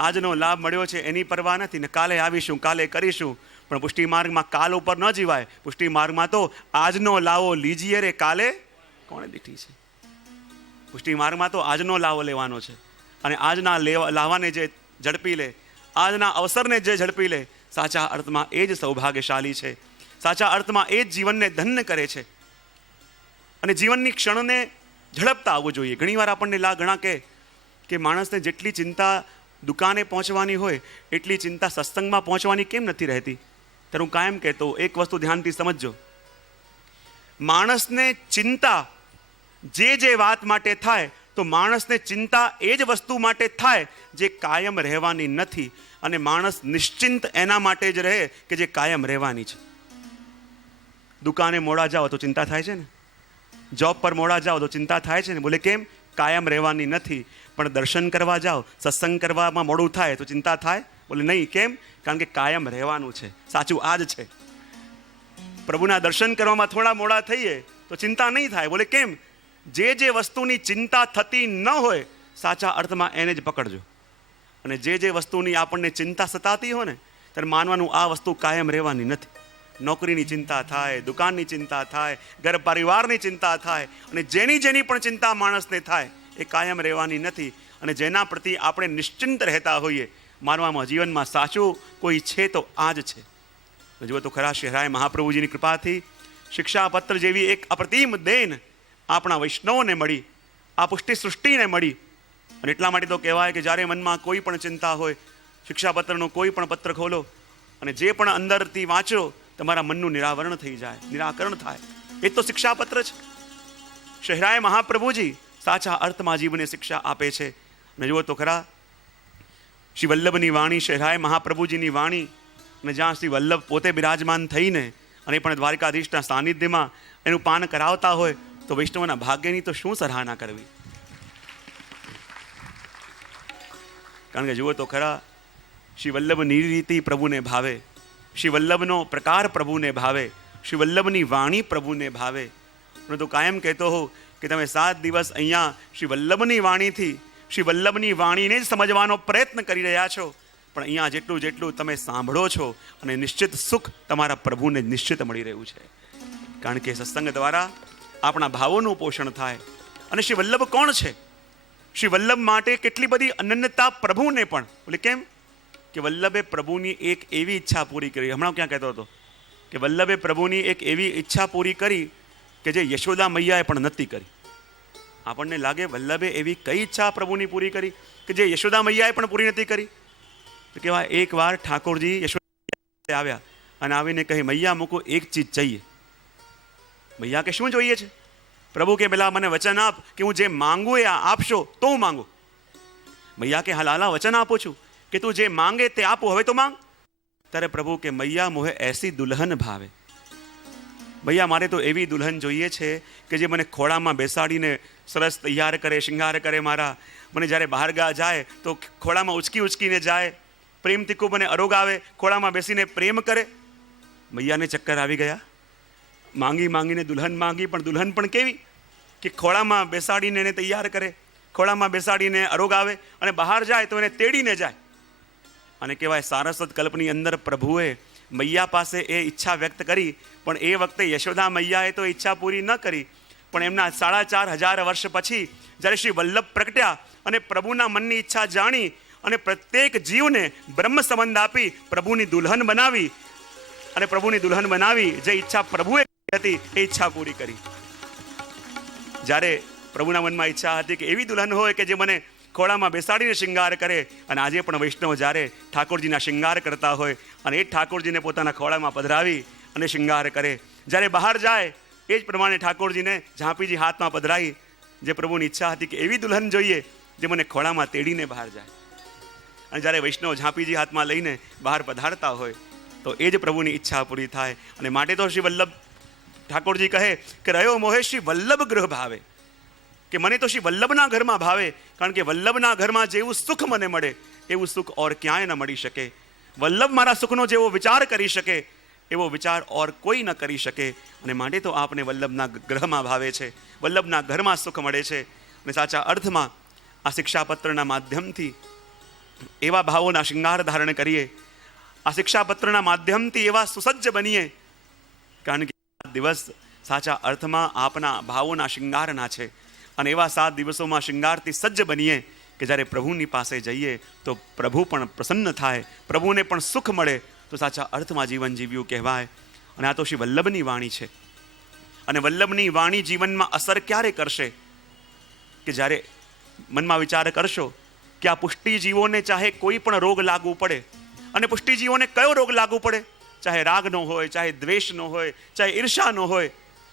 આજનો લાભ મળ્યો છે એની પરવા નથી ને કાલે આવીશું, કાલે કરીશું. પણ પુષ્ટિ માર્ગમાં કાલ ઉપર ન જીવાય. પુષ્ટિ માર્ગમાં તો આજનો લાવો લીજીએ રે, કાલે કોણે દીઠી છે. પુષ્ટિ માર્ગમાં તો આજનો લાવો લેવાનો છે. અને આજના લાવાને જે ઝડપી લે, આજના અવસરને જે ઝડપી લે, સાચા અર્થમાં એ જ સૌભાગ્યશાળી છે. સાચા અર્થમાં એ જ જીવનને ધન્ય કરે છે. અને જીવનની ક્ષણને ઝડપતા આવવું જોઈએ. ઘણીવાર આપણને ઘણા કે માણસને જેટલી ચિંતા દુકાને પહોંચવાની હોય એટલી ચિંતા સત્સંગમાં પહોંચવાની કેમ નથી રહેતી? ત્યારે હું કાયમ કહેતો, એક વસ્તુ ધ્યાનથી સમજજો. માણસને ચિંતા જે વાત માટે થાય તો માણસને ચિંતા એ જ વસ્તુ માટે થાય જે કાયમ રહેવાની નથી. અને માણસ નિશ્ચિંત એના માટે જ રહે કે જે કાયમ રહેવાની છે. દુકાને મોડા જાઓ તો ચિંતા થાય છે ને, જોબ પર મોડા જાઓ તો ચિંતા થાય છે ને. બોલે કેમ? કાયમ રહેવાની નથી. પણ દર્શન કરવા જાઓ, સત્સંગ કરવામાં મોડું થાય તો ચિંતા થાય? બોલે નહીં. કેમ? કારણ કે કાયમ રહેવાનું છે. સાચું આ જ છે. પ્રભુના દર્શન કરવામાં થોડા મોડા થઈએ તો ચિંતા નહીં થાય. બોલે કેમ? જે વસ્તુની ચિંતા થતી ન હોય સાચા અર્થમાં એને જ પકડજો. અને જે વસ્તુની આપણને ચિંતા સતાતી હોય ને ત્યારે માનવાનું આ વસ્તુ કાયમ રહેવાની નથી. નોકરીની ચિંતા થાય, દુકાનની ચિંતા થાય, ઘર પરિવારની ચિંતા થાય, અને જેની પણ ચિંતા માણસને થાય એ કાયમ રહેવાની નથી. અને જેના પ્રતિ આપણે નિશ્ચિંત રહેતા હોઈએ માનવામાં જીવનમાં સાચું કોઈ છે તો આ જ છે. જુઓ તો ખરા, શહેરાય મહાપ્રભુજીની કૃપાથી શિક્ષાપત્ર જેવી એક અપ્રતિમ દેન આપણા વૈષ્ણવોને મળી, આ પુષ્ટિ સૃષ્ટિને મળી. અને એટલા માટે તો કહેવાય કે જ્યારે મનમાં કોઈ પણ ચિંતા હોય, શિક્ષાપત્રનો કોઈ પણ પત્ર ખોલો અને જે પણ અંદરથી વાંચો, તમારા મનનું નિરાવરણ થઈ જાય, નિરાકરણ થાય. એ તો શિક્ષાપત્ર છે. શહેરાય મહાપ્રભુજી સાચા અર્થમાં જીવને શિક્ષા આપે છે. અને જુઓ તો ખરા, શ્રી વલ્લભની વાણી, શહેરાય મહાપ્રભુજીની વાણી, અને જ્યાં શ્રી વલ્લભ પોતે બિરાજમાન થઈને અને પણ દ્વારકાધીશના સાનિધ્યમાં એનું પાન કરાવતા હોય તો વૈષ્ણવના ભાગ્યની તો શું સરાહના કરવી. કારણ કે જુઓ તો ખરા, શ્રી વલ્લભની રીતિ પ્રભુને ભાવે, શ્રી વલ્લભનો પ્રકાર પ્રભુને ભાવે, શ્રી વલ્લભની વાણી પ્રભુને ભાવે. હું તો કાયમ કહેતો હોઉં કે તમે 7 દિવસ અહીંયા શ્રી વલ્લભની વાણીથી, શ્રી વલ્લભની વાણીને જ સમજવાનો પ્રયત્ન કરી રહ્યા છો. પણ અહીંયા જેટલું તમે સાંભળો છો અને નિશ્ચિત સુખ તમારા પ્રભુને નિશ્ચિત મળી રહ્યું છે. કારણ કે સત્સંગ દ્વારા આપણા ભાવોનું પોષણ થાય. અને શ્રી વલ્લભ કોણ છે? શ્રી વલ્લભ માટે કેટલી બધી અનન્યતા પ્રભુને પણ. બોલે કેમ? કે વલ્લભે પ્રભુની એક એવી ઈચ્છા પૂરી કરી. હમણાં ક્યાં કહેતો હતો કે વલ્લભે પ્રભુની એક એવી ઈચ્છા પૂરી કરી કે જે યશોદા મૈયાએ પણ નથી કરી. આપણને લાગે વલ્લભે એવી કઈ ઈચ્છા પ્રભુની પૂરી કરી કે જે યશોદા મૈયાએ પણ પૂરી નથી કરી? તો કહેવાય એકવાર ઠાકોરજી યશોદા આવ્યા અને આવીને કહી, મૈયા મૂકો એક ચીજ चाहिए. મૈયા કે શું જોઈએ છે? પ્રભુ કે પેલા મને વચન આપ કે હું જે માંગુ એ આપશો તો હું માંગુ. મૈયા કે હા લાલા વચન આપું છું કે તું જે માંગે તે આપું, હવે તો માંગ. ત્યારે પ્રભુ કે મૈયા મોહે એસી દુલ્હન ભાવે. મૈયા મારે તો એવી દુલ્હન જોઈએ છે કે જે મને ખોળામાં બેસાડીને સરસ તૈયાર કરે, શૃંગાર કરે. મારા મને જ્યારે બહાર જાય તો ખોળામાં ઉચકીને જાય, પ્રેમથી ખૂબ મને અરોગાવે, ખોળામાં બેસીને પ્રેમ કરે. મૈયાને ચક્કર આવી ગયા. માંગીને દુલ્હન માંગી, પણ દુલ્હન પણ કેવી કે ખોળામાં બેસાડીને એને તૈયાર કરે, ખોળામાં બેસાડીને અરોગાવે, અને બહાર જાય તો એને તેડીને જાય. અને કહેવાય સારસ્વત કલ્પની અંદર પ્રભુએ મૈયા પાસે એ ઈચ્છા વ્યક્ત કરી, પણ એ વખતે યશોદા મૈયાએ તો ઈચ્છા પૂરી ન કરી. પણ એમના 4500 વર્ષ પછી જ્યારે શ્રી વલ્લભ પ્રગટ્યા અને પ્રભુના મનની ઈચ્છા જાણી અને પ્રત્યેક જીવને બ્રહ્મ સંબંધ આપી પ્રભુની દુલ્હન બનાવી, અને પ્રભુની દુલ્હન બનાવી. જે ઈચ્છા પ્રભુએ કરી હતી એ ઈચ્છા પૂરી કરી. જ્યારે પ્રભુના મનમાં ઈચ્છા હતી કે એવી દુલ્હન હોય કે જે મને ખોળામાં બેસાડીને શૃંગાર કરે. અને આજે પણ વૈષ્ણવ જ્યારે ઠાકોરજીના શૃંગાર કરતા હોય અને એ જ ઠાકોરજીને પોતાના ખોળામાં પધરાવી અને શૃંગાર કરે. જ્યારે બહાર જાય એ જ પ્રમાણે ઠાકોરજીને ઝાંપીજી હાથમાં પધરાઈ. જે પ્રભુની ઈચ્છા હતી કે એવી દુલ્હન જોઈએ જે મને ખોળામાં તેડીને બહાર જાય. અને જ્યારે વૈષ્ણવ ઝાંપીજી હાથમાં લઈને બહાર પધારતા હોય તો એ જ પ્રભુની ઈચ્છા પૂરી થાય. અને માટે તો શ્રી વલ્લભ ઠાકોરજી કહે કે રહ્યો મોહે શ્રી વલ્લભ ગૃહ ભાવે, કે મને તો શ્રી વલ્લભના ઘરમાં ભાવે. કારણ કે વલ્લભના ઘરમાં જેવું સુખ મને મળે એવું સુખ ઓર ક્યાંય ન મળી શકે. વલ્લભ મારા સુખનો જેવો વિચાર કરી શકે એવો વિચાર ઓર કોઈ ન કરી શકે. અને માટે તો આપને વલ્લભના ગ્રહમાં ભાવે છે, વલ્લભના ઘરમાં સુખ મળે છે. અને સાચા અર્થમાં આ શિક્ષાપત્રના માધ્યમથી એવા ભાવોના શૃંગાર ધારણ કરીએ, આ શિક્ષાપત્રના માધ્યમથી એવા સુસજ્જ બનીએ. કારણ કે આ દિવસ સાચા અર્થમાં આપના ભાવોના શૃંગારના છે. અને એવા 7 દિવસોમાં શૃંગારથી સજ્જ બનીએ કે જ્યારે પ્રભુની પાસે જઈએ તો પ્રભુ પણ પ્રસન્ન થાય, પ્રભુને પણ સુખ મળે. તો સાચા અર્થમાં જીવન જીવ્યું કહેવાય. અને આ તો શ્રી વલ્લભની વાણી છે. અને વલ્લભની વાણી જીવનમાં અસર ક્યારે કરશે? કે જ્યારે મનમાં વિચાર કરશો કે આ પુષ્ટિજીવોને ચાહે કોઈ પણ રોગ લાગુ પડે, અને પુષ્ટિજીવોને કયો રોગ લાગુ પડે, ચાહે રાગનો હોય, ચાહે દ્વેષનો હોય, ચાહે ઈર્ષાનો હોય,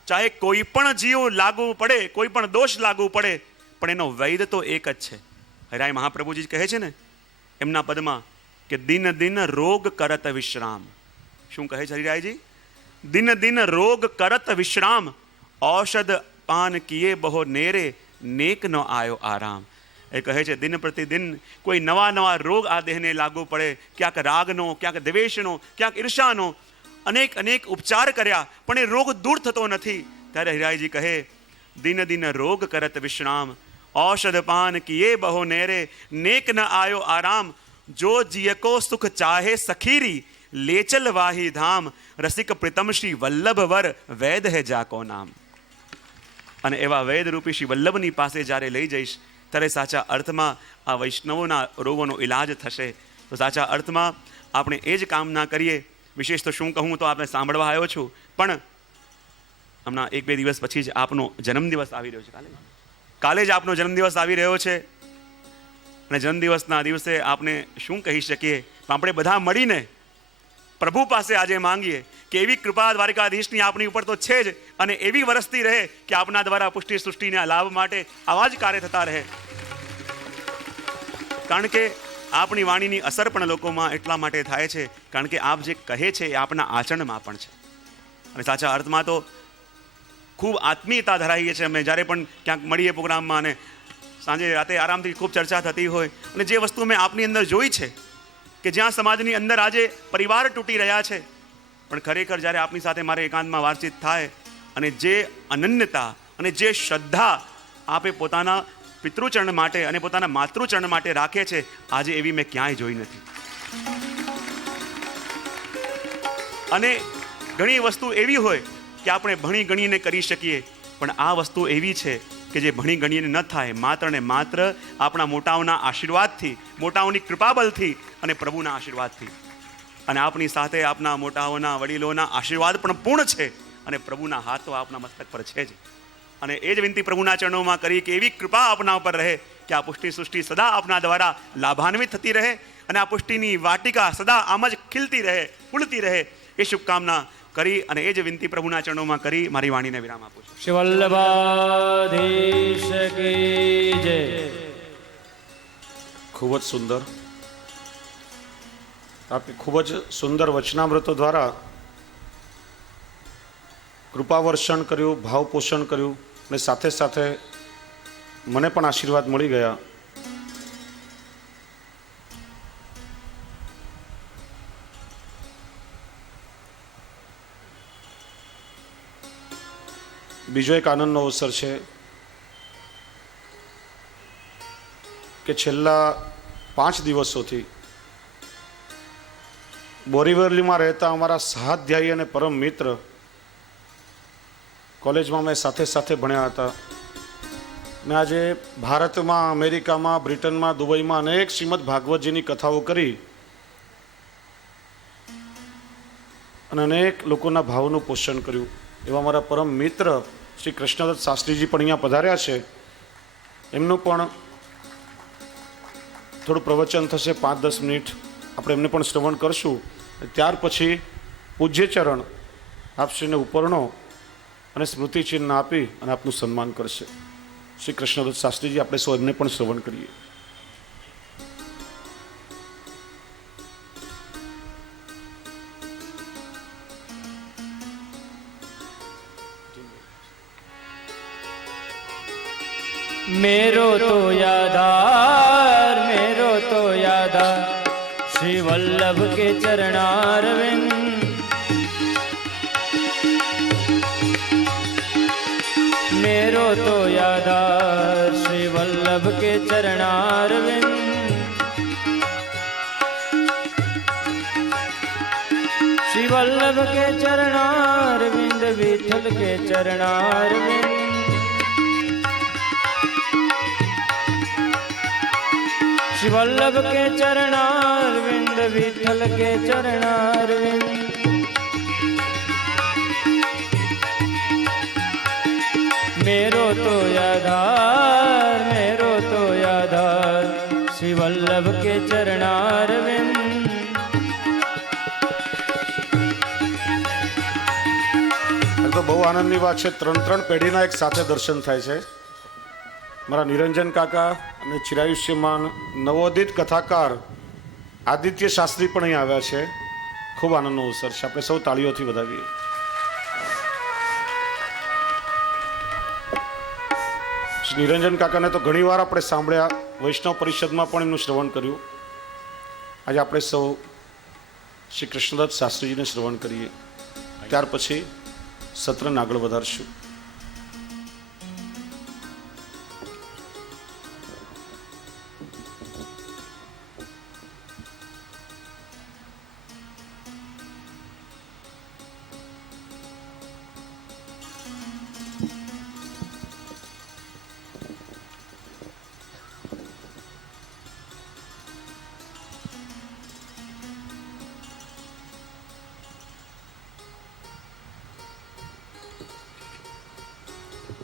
ચાહે કોઈ પણ જીવ લાગુ પડે, કોઈ પણ દોષ લાગુ પડે, પણ એનો વૈદ તો એક જ છે. હરિરાય મહાપ્રભુજી કહે છે ને એમના પદમાં કે દિન દિન રોગ કરત વિશ્રામ. શું કહે છે હરિરાયજી? દિન દિન રોગ કરત વિશ્રામ, ઔષધ પાન કિએ બહો નેરે, નેક નો આયો આરામ. એ કહે છે દિન પ્રતિદિન કોઈ નવા રોગ આ દેહને લાગુ પડે, ક્યાંક રાગનો, ક્યાંક દ્વેષનો, ક્યાંક ઈર્ષાનો, અનેક ઉપચાર કર્યા પણ એ રોગ દૂર થતો નથી. ત્યારે હરિરાયજી કહે દિન દિન રોગ કરત વિશ્રામ, ઔષધ પાન કિએ બહો નેરે, નેક ન આયો આરામ. જો જીયકો સુખ ચાહે સખીરી, લે ચલ વાહી ધામ, રસિક પ્રીતમ શ્રી વલ્લભ વર, વૈદ હે જાકો નામ. અને એવા વૈદ રૂપી શ્રી વલ્લભની પાસે જ્યારે લઈ જઈશ ત્યારે સાચા અર્થમાં આ વૈષ્ણવોના રોગોનો ઈલાજ થશે. તો સાચા અર્થમાં આપણે એ જ કામના કરીએ. વિશેષ તો શું કહું, તો આપણે સાંભળવા આવ્યો છું, પણ હમણાં 1-2 દિવસ પછી જ આપનો જન્મદિવસ આવી રહ્યો છે. કાલે જ આપનો જન્મદિવસ આવી રહ્યો છે. અને જન્મદિવસના દિવસે આપણે શું કહી શકીએ? આપણે બધા મળીને પ્રભુ પાસે આજે માંગીએ કે એવી કૃપા દ્વારિકાધીશની આપણી ઉપર તો છે જ, અને એવી વરસતી રહે કે આપના દ્વારા પુષ્ટિ સૃષ્ટિના લાભ માટે આવા જ કાર્ય થતા રહે. કારણ કે આપણી વાણીની અસર પણ લોકોમાં એટલા માટે થાય છે કારણ કે આપ જે કહે છે એ આપના આચરણમાં પણ છે. અને સાચા અર્થમાં તો ખૂબ આત્મીયતા ધરાવીએ છીએ અમે. જ્યારે પણ ક્યાંક મળીએ પ્રોગ્રામમાં અને સાંજે રાતે આરામથી ખૂબ ચર્ચા થતી હોય, અને જે વસ્તુ મેં આપની અંદર જોઈ છે કે જ્યાં સમાજની અંદર આજે પરિવાર તૂટી રહ્યા છે, પણ ખરેખર જ્યારે આપની સાથે મારે એકાંતમાં વાતચીત થાય અને જે અનન્યતા અને જે શ્રદ્ધા આપે પોતાના પિતૃચરણ માટે અને પોતાના માતૃચરણ માટે રાખે છે, આજે એવી મેં ક્યાંય જોઈ નથી. અને ઘણી વસ્તુ એવી હોય કે આપણે ભણી ગણીને કરી શકીએ, પણ આ વસ્તુ એવી છે કે જે ભણી ગણીને ન થાય, માત્ર ને માત્ર આપણા મોટાઓના આશીર્વાદથી, મોટાઓની કૃપાબલથી અને પ્રભુના આશીર્વાદથી. અને આપણી સાથે આપના મોટાઓના વડીલોના આશીર્વાદ પણ પૂર્ણ છે, અને પ્રભુના હાથ તો આપના મસ્તક પર છે જ. અને એ જ વિનંતી પ્રભુના ચરણોમાં કરી કે એવી કૃપા આપના ઉપર રહે કે આ પુષ્ટિ સૃષ્ટિ સદા આપના દ્વારા લાભાન્વિત થતી રહે, અને આ પુષ્ટિની વાટિકા સદા આમ જ ખીલતી રહે, ફૂલતી રહે, એ શુભકામના કરી અને એ જ વિનંતી પ્રભુના ચરણોમાં કરી મારી વાણીને વિરામ આપું છું. શ્રી વલ્લભાધીશ કી જય. ખૂબ જ સુંદર, આપે ખૂબ જ સુંદર વચનામૃતો દ્વારા કૃપાવર્ષણ કર્યું, ભાવ પોષણ કર્યું, અને સાથે સાથે મને પણ આશીર્વાદ મળી ગયા. બીજો એક આનંદનો અવસર છે કે છેલ્લા 5 દિવસોથી બોરીવલીમાં રહેતા અમારા સહાધ્યાયી અને પરમ મિત્ર, કોલેજમાં મેં સાથે સાથે ભણ્યા હતા, ને આજે ભારતમાં, અમેરિકામાં, બ્રિટનમાં, દુબઈમાં અનેક શ્રીમદ ભાગવતજીની કથાઓ કરી અને અનેક લોકોના ભાવનું પોષણ કર્યું એવા મારા પરમ મિત્ર શ્રી કૃષ્ણદત્ત શાસ્ત્રીજી પણ અહીંયા પધાર્યા છે. એમનું પણ થોડું પ્રવચન થશે, 5-10 મિનિટ આપણે એમને પણ શ્રવણ કરશું. ત્યાર પછી પૂજ્ય ચરણ આપશ્રીને ઉપરણો અને સ્મૃતિચિહ્ન આપી અને આપનું સન્માન કરશે. શ્રી કૃષ્ણદત્ત શાસ્ત્રીજી, આપણે સૌ એમને પણ શ્રવણ કરીએ. मेरो तो यादार श्री वल्लभ के चरणारविंद. मेरो तो यादार श्री वल्लभ के चरणारविंद. श्री वल्लभ के चरणारविंद, विठल के चरणारविंद. श्री वल्लभ के चरणारविंद, विठल के चरणारविंद. मेरो तो यादार श्री वल्लभ के चरणारविंद. તો બહુ આનંદની વાત છે, 3 પેઢીના એક સાથે દર્શન થાય છે. મારા નિરંજન કાકા અને ચિરાયુષ્યમાન નવોદિત કથાકાર આદિત્ય શાસ્ત્રી પણ અહીં આવ્યા છે. ખૂબ આનંદનો અવસર છે, આપણે સૌ તાળીઓથી વધાવીએ. શ્રી નિરંજન કાકાને તો ઘણીવાર આપણે સાંભળ્યા, વૈષ્ણવ પરિષદમાં પણ એમનું શ્રવણ કર્યું. આજે આપણે સૌ શ્રી કૃષ્ણદત્ત શાસ્ત્રીજીને શ્રવણ કરીએ, ત્યાર પછી સત્રને આગળ વધારશું.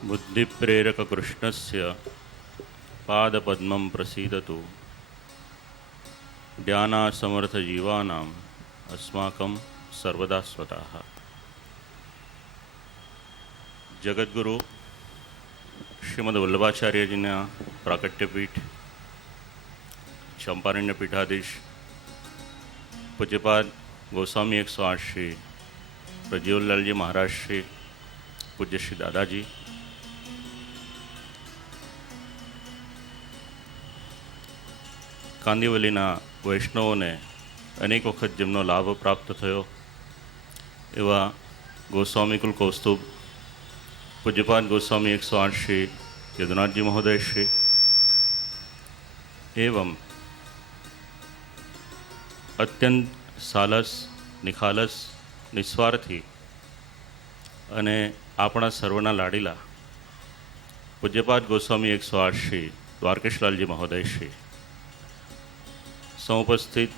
बुद्धिप्रेरक कृष्णस्य पादपद्मं प्रसीदतु. ज्ञानासमर्थ जीवानाम् अस्माकं सर्वदा स्वतः. जगद्गुरु श्रीमद् वल्लभाचार्यजीના પ્રાકટ્યપીઠ, ચંપારણ્ય પીઠાધીશ પૂજ્યપાદ ગોસ્વામી 108 શ્રી પ્રજ્વલલાલજી મહારાજ શ્રી પૂજ્ય શ્રી દાદાજી, કાંદિવલીના વૈષ્ણવોને અનેક વખત જેમનો લાભ પ્રાપ્ત થયો એવા ગોસ્વામી કુલ કૌસ્તુભ પૂજ્યપાદ ગોસ્વામી 108 શ્રી યદુનાથજી મહોદય શ્રી એવં અત્યંત સાલસ, નિખાલસ, નિસ્વાર્થી અને આપણા સર્વના લાડીલા પૂજ્યપાદ ગોસ્વામી 108 શ્રી દ્વારકેશલાલજી મહોદય શ્રી, સમુપસ્થિત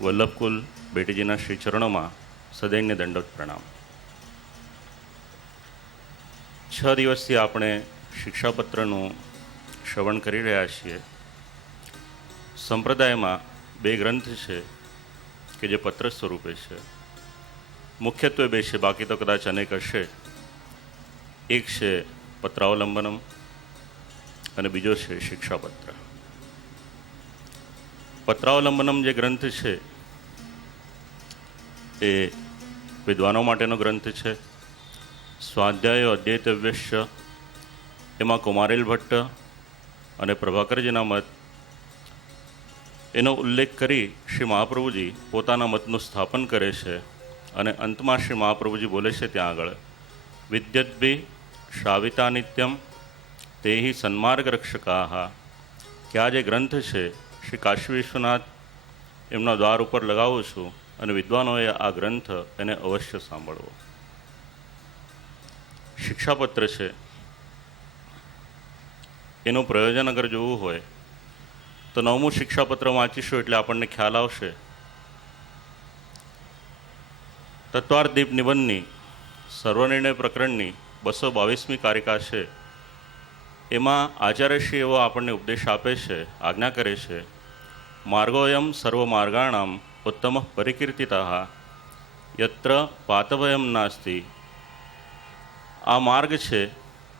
વલ્લભકુલ બેટીજીના શ્રી ચરણોમાં સદૈન્ય દંડોત પ્રણામ. 6 દિવસથી આપણે શિક્ષાપત્રનું શ્રવણ કરી રહ્યા છીએ. સંપ્રદાયમાં 2 ગ્રંથ છે કે જે પત્ર સ્વરૂપે છે. મુખ્યત્વે 2 છે, બાકી તો કદાચ અનેક હશે. એક છે પત્રાવલંબનમ અને બીજો છે શિક્ષાપત્ર. પત્રાવલંબનમ જે ગ્રંથ છે એ વિદ્વાનો માટેનો ગ્રંથ છે. સ્વાધ્યાય અધ્યેતવ્યશ્ય એમાં કુમારેલ ભટ્ટ અને પ્રભાકરજીના મત એનો ઉલ્લેખ કરી શ્રી મહાપ્રભુજી પોતાના મતનું સ્થાપન કરે છે. અને અંતમાં શ્રી મહાપ્રભુજી બોલે છે ત્યાં આગળ, વિદ્યદ્ભિ શ્રાવિતા નિત્યમ તેહિ સન્માર્ગ રક્ષકાહ, કે આ જે ગ્રંથ છે શ્રી કાશી વિશ્વનાથ એમના દ્વાર ઉપર લગાવું છું અને વિદ્વાનોએ આ ગ્રંથ એને અવશ્ય સાંભળવો. શિક્ષાપત્ર છે એનું પ્રયોજન અગર જોવું હોય તો 9મું શિક્ષાપત્ર વાંચીશું એટલે આપણને ખ્યાલ આવશે તત્વાર્થ નિબંધની સર્વનિર્ણય પ્રકરણની 222મી કારિકા છે. એમાં આચાર્યશ્રી એવો આપણને ઉપદેશ આપે છે, આજ્ઞા કરે છે, માર્ગોયમ સર્વમાર્ગાણામ ઉત્તમ પરિકીર્તિતઃ યત્ર પાતવયમ નાસ્તિ. આ માર્ગ છે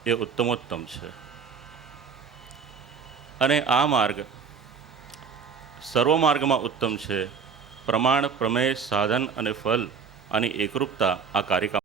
એ ઉત્તમોત્તમ છે અને આ માર્ગ સર્વમાર્ગમાં ઉત્તમ છે. પ્રમાણ, પ્રમેય, સાધન અને ફલ આની એકરૂપતા આ કારિકા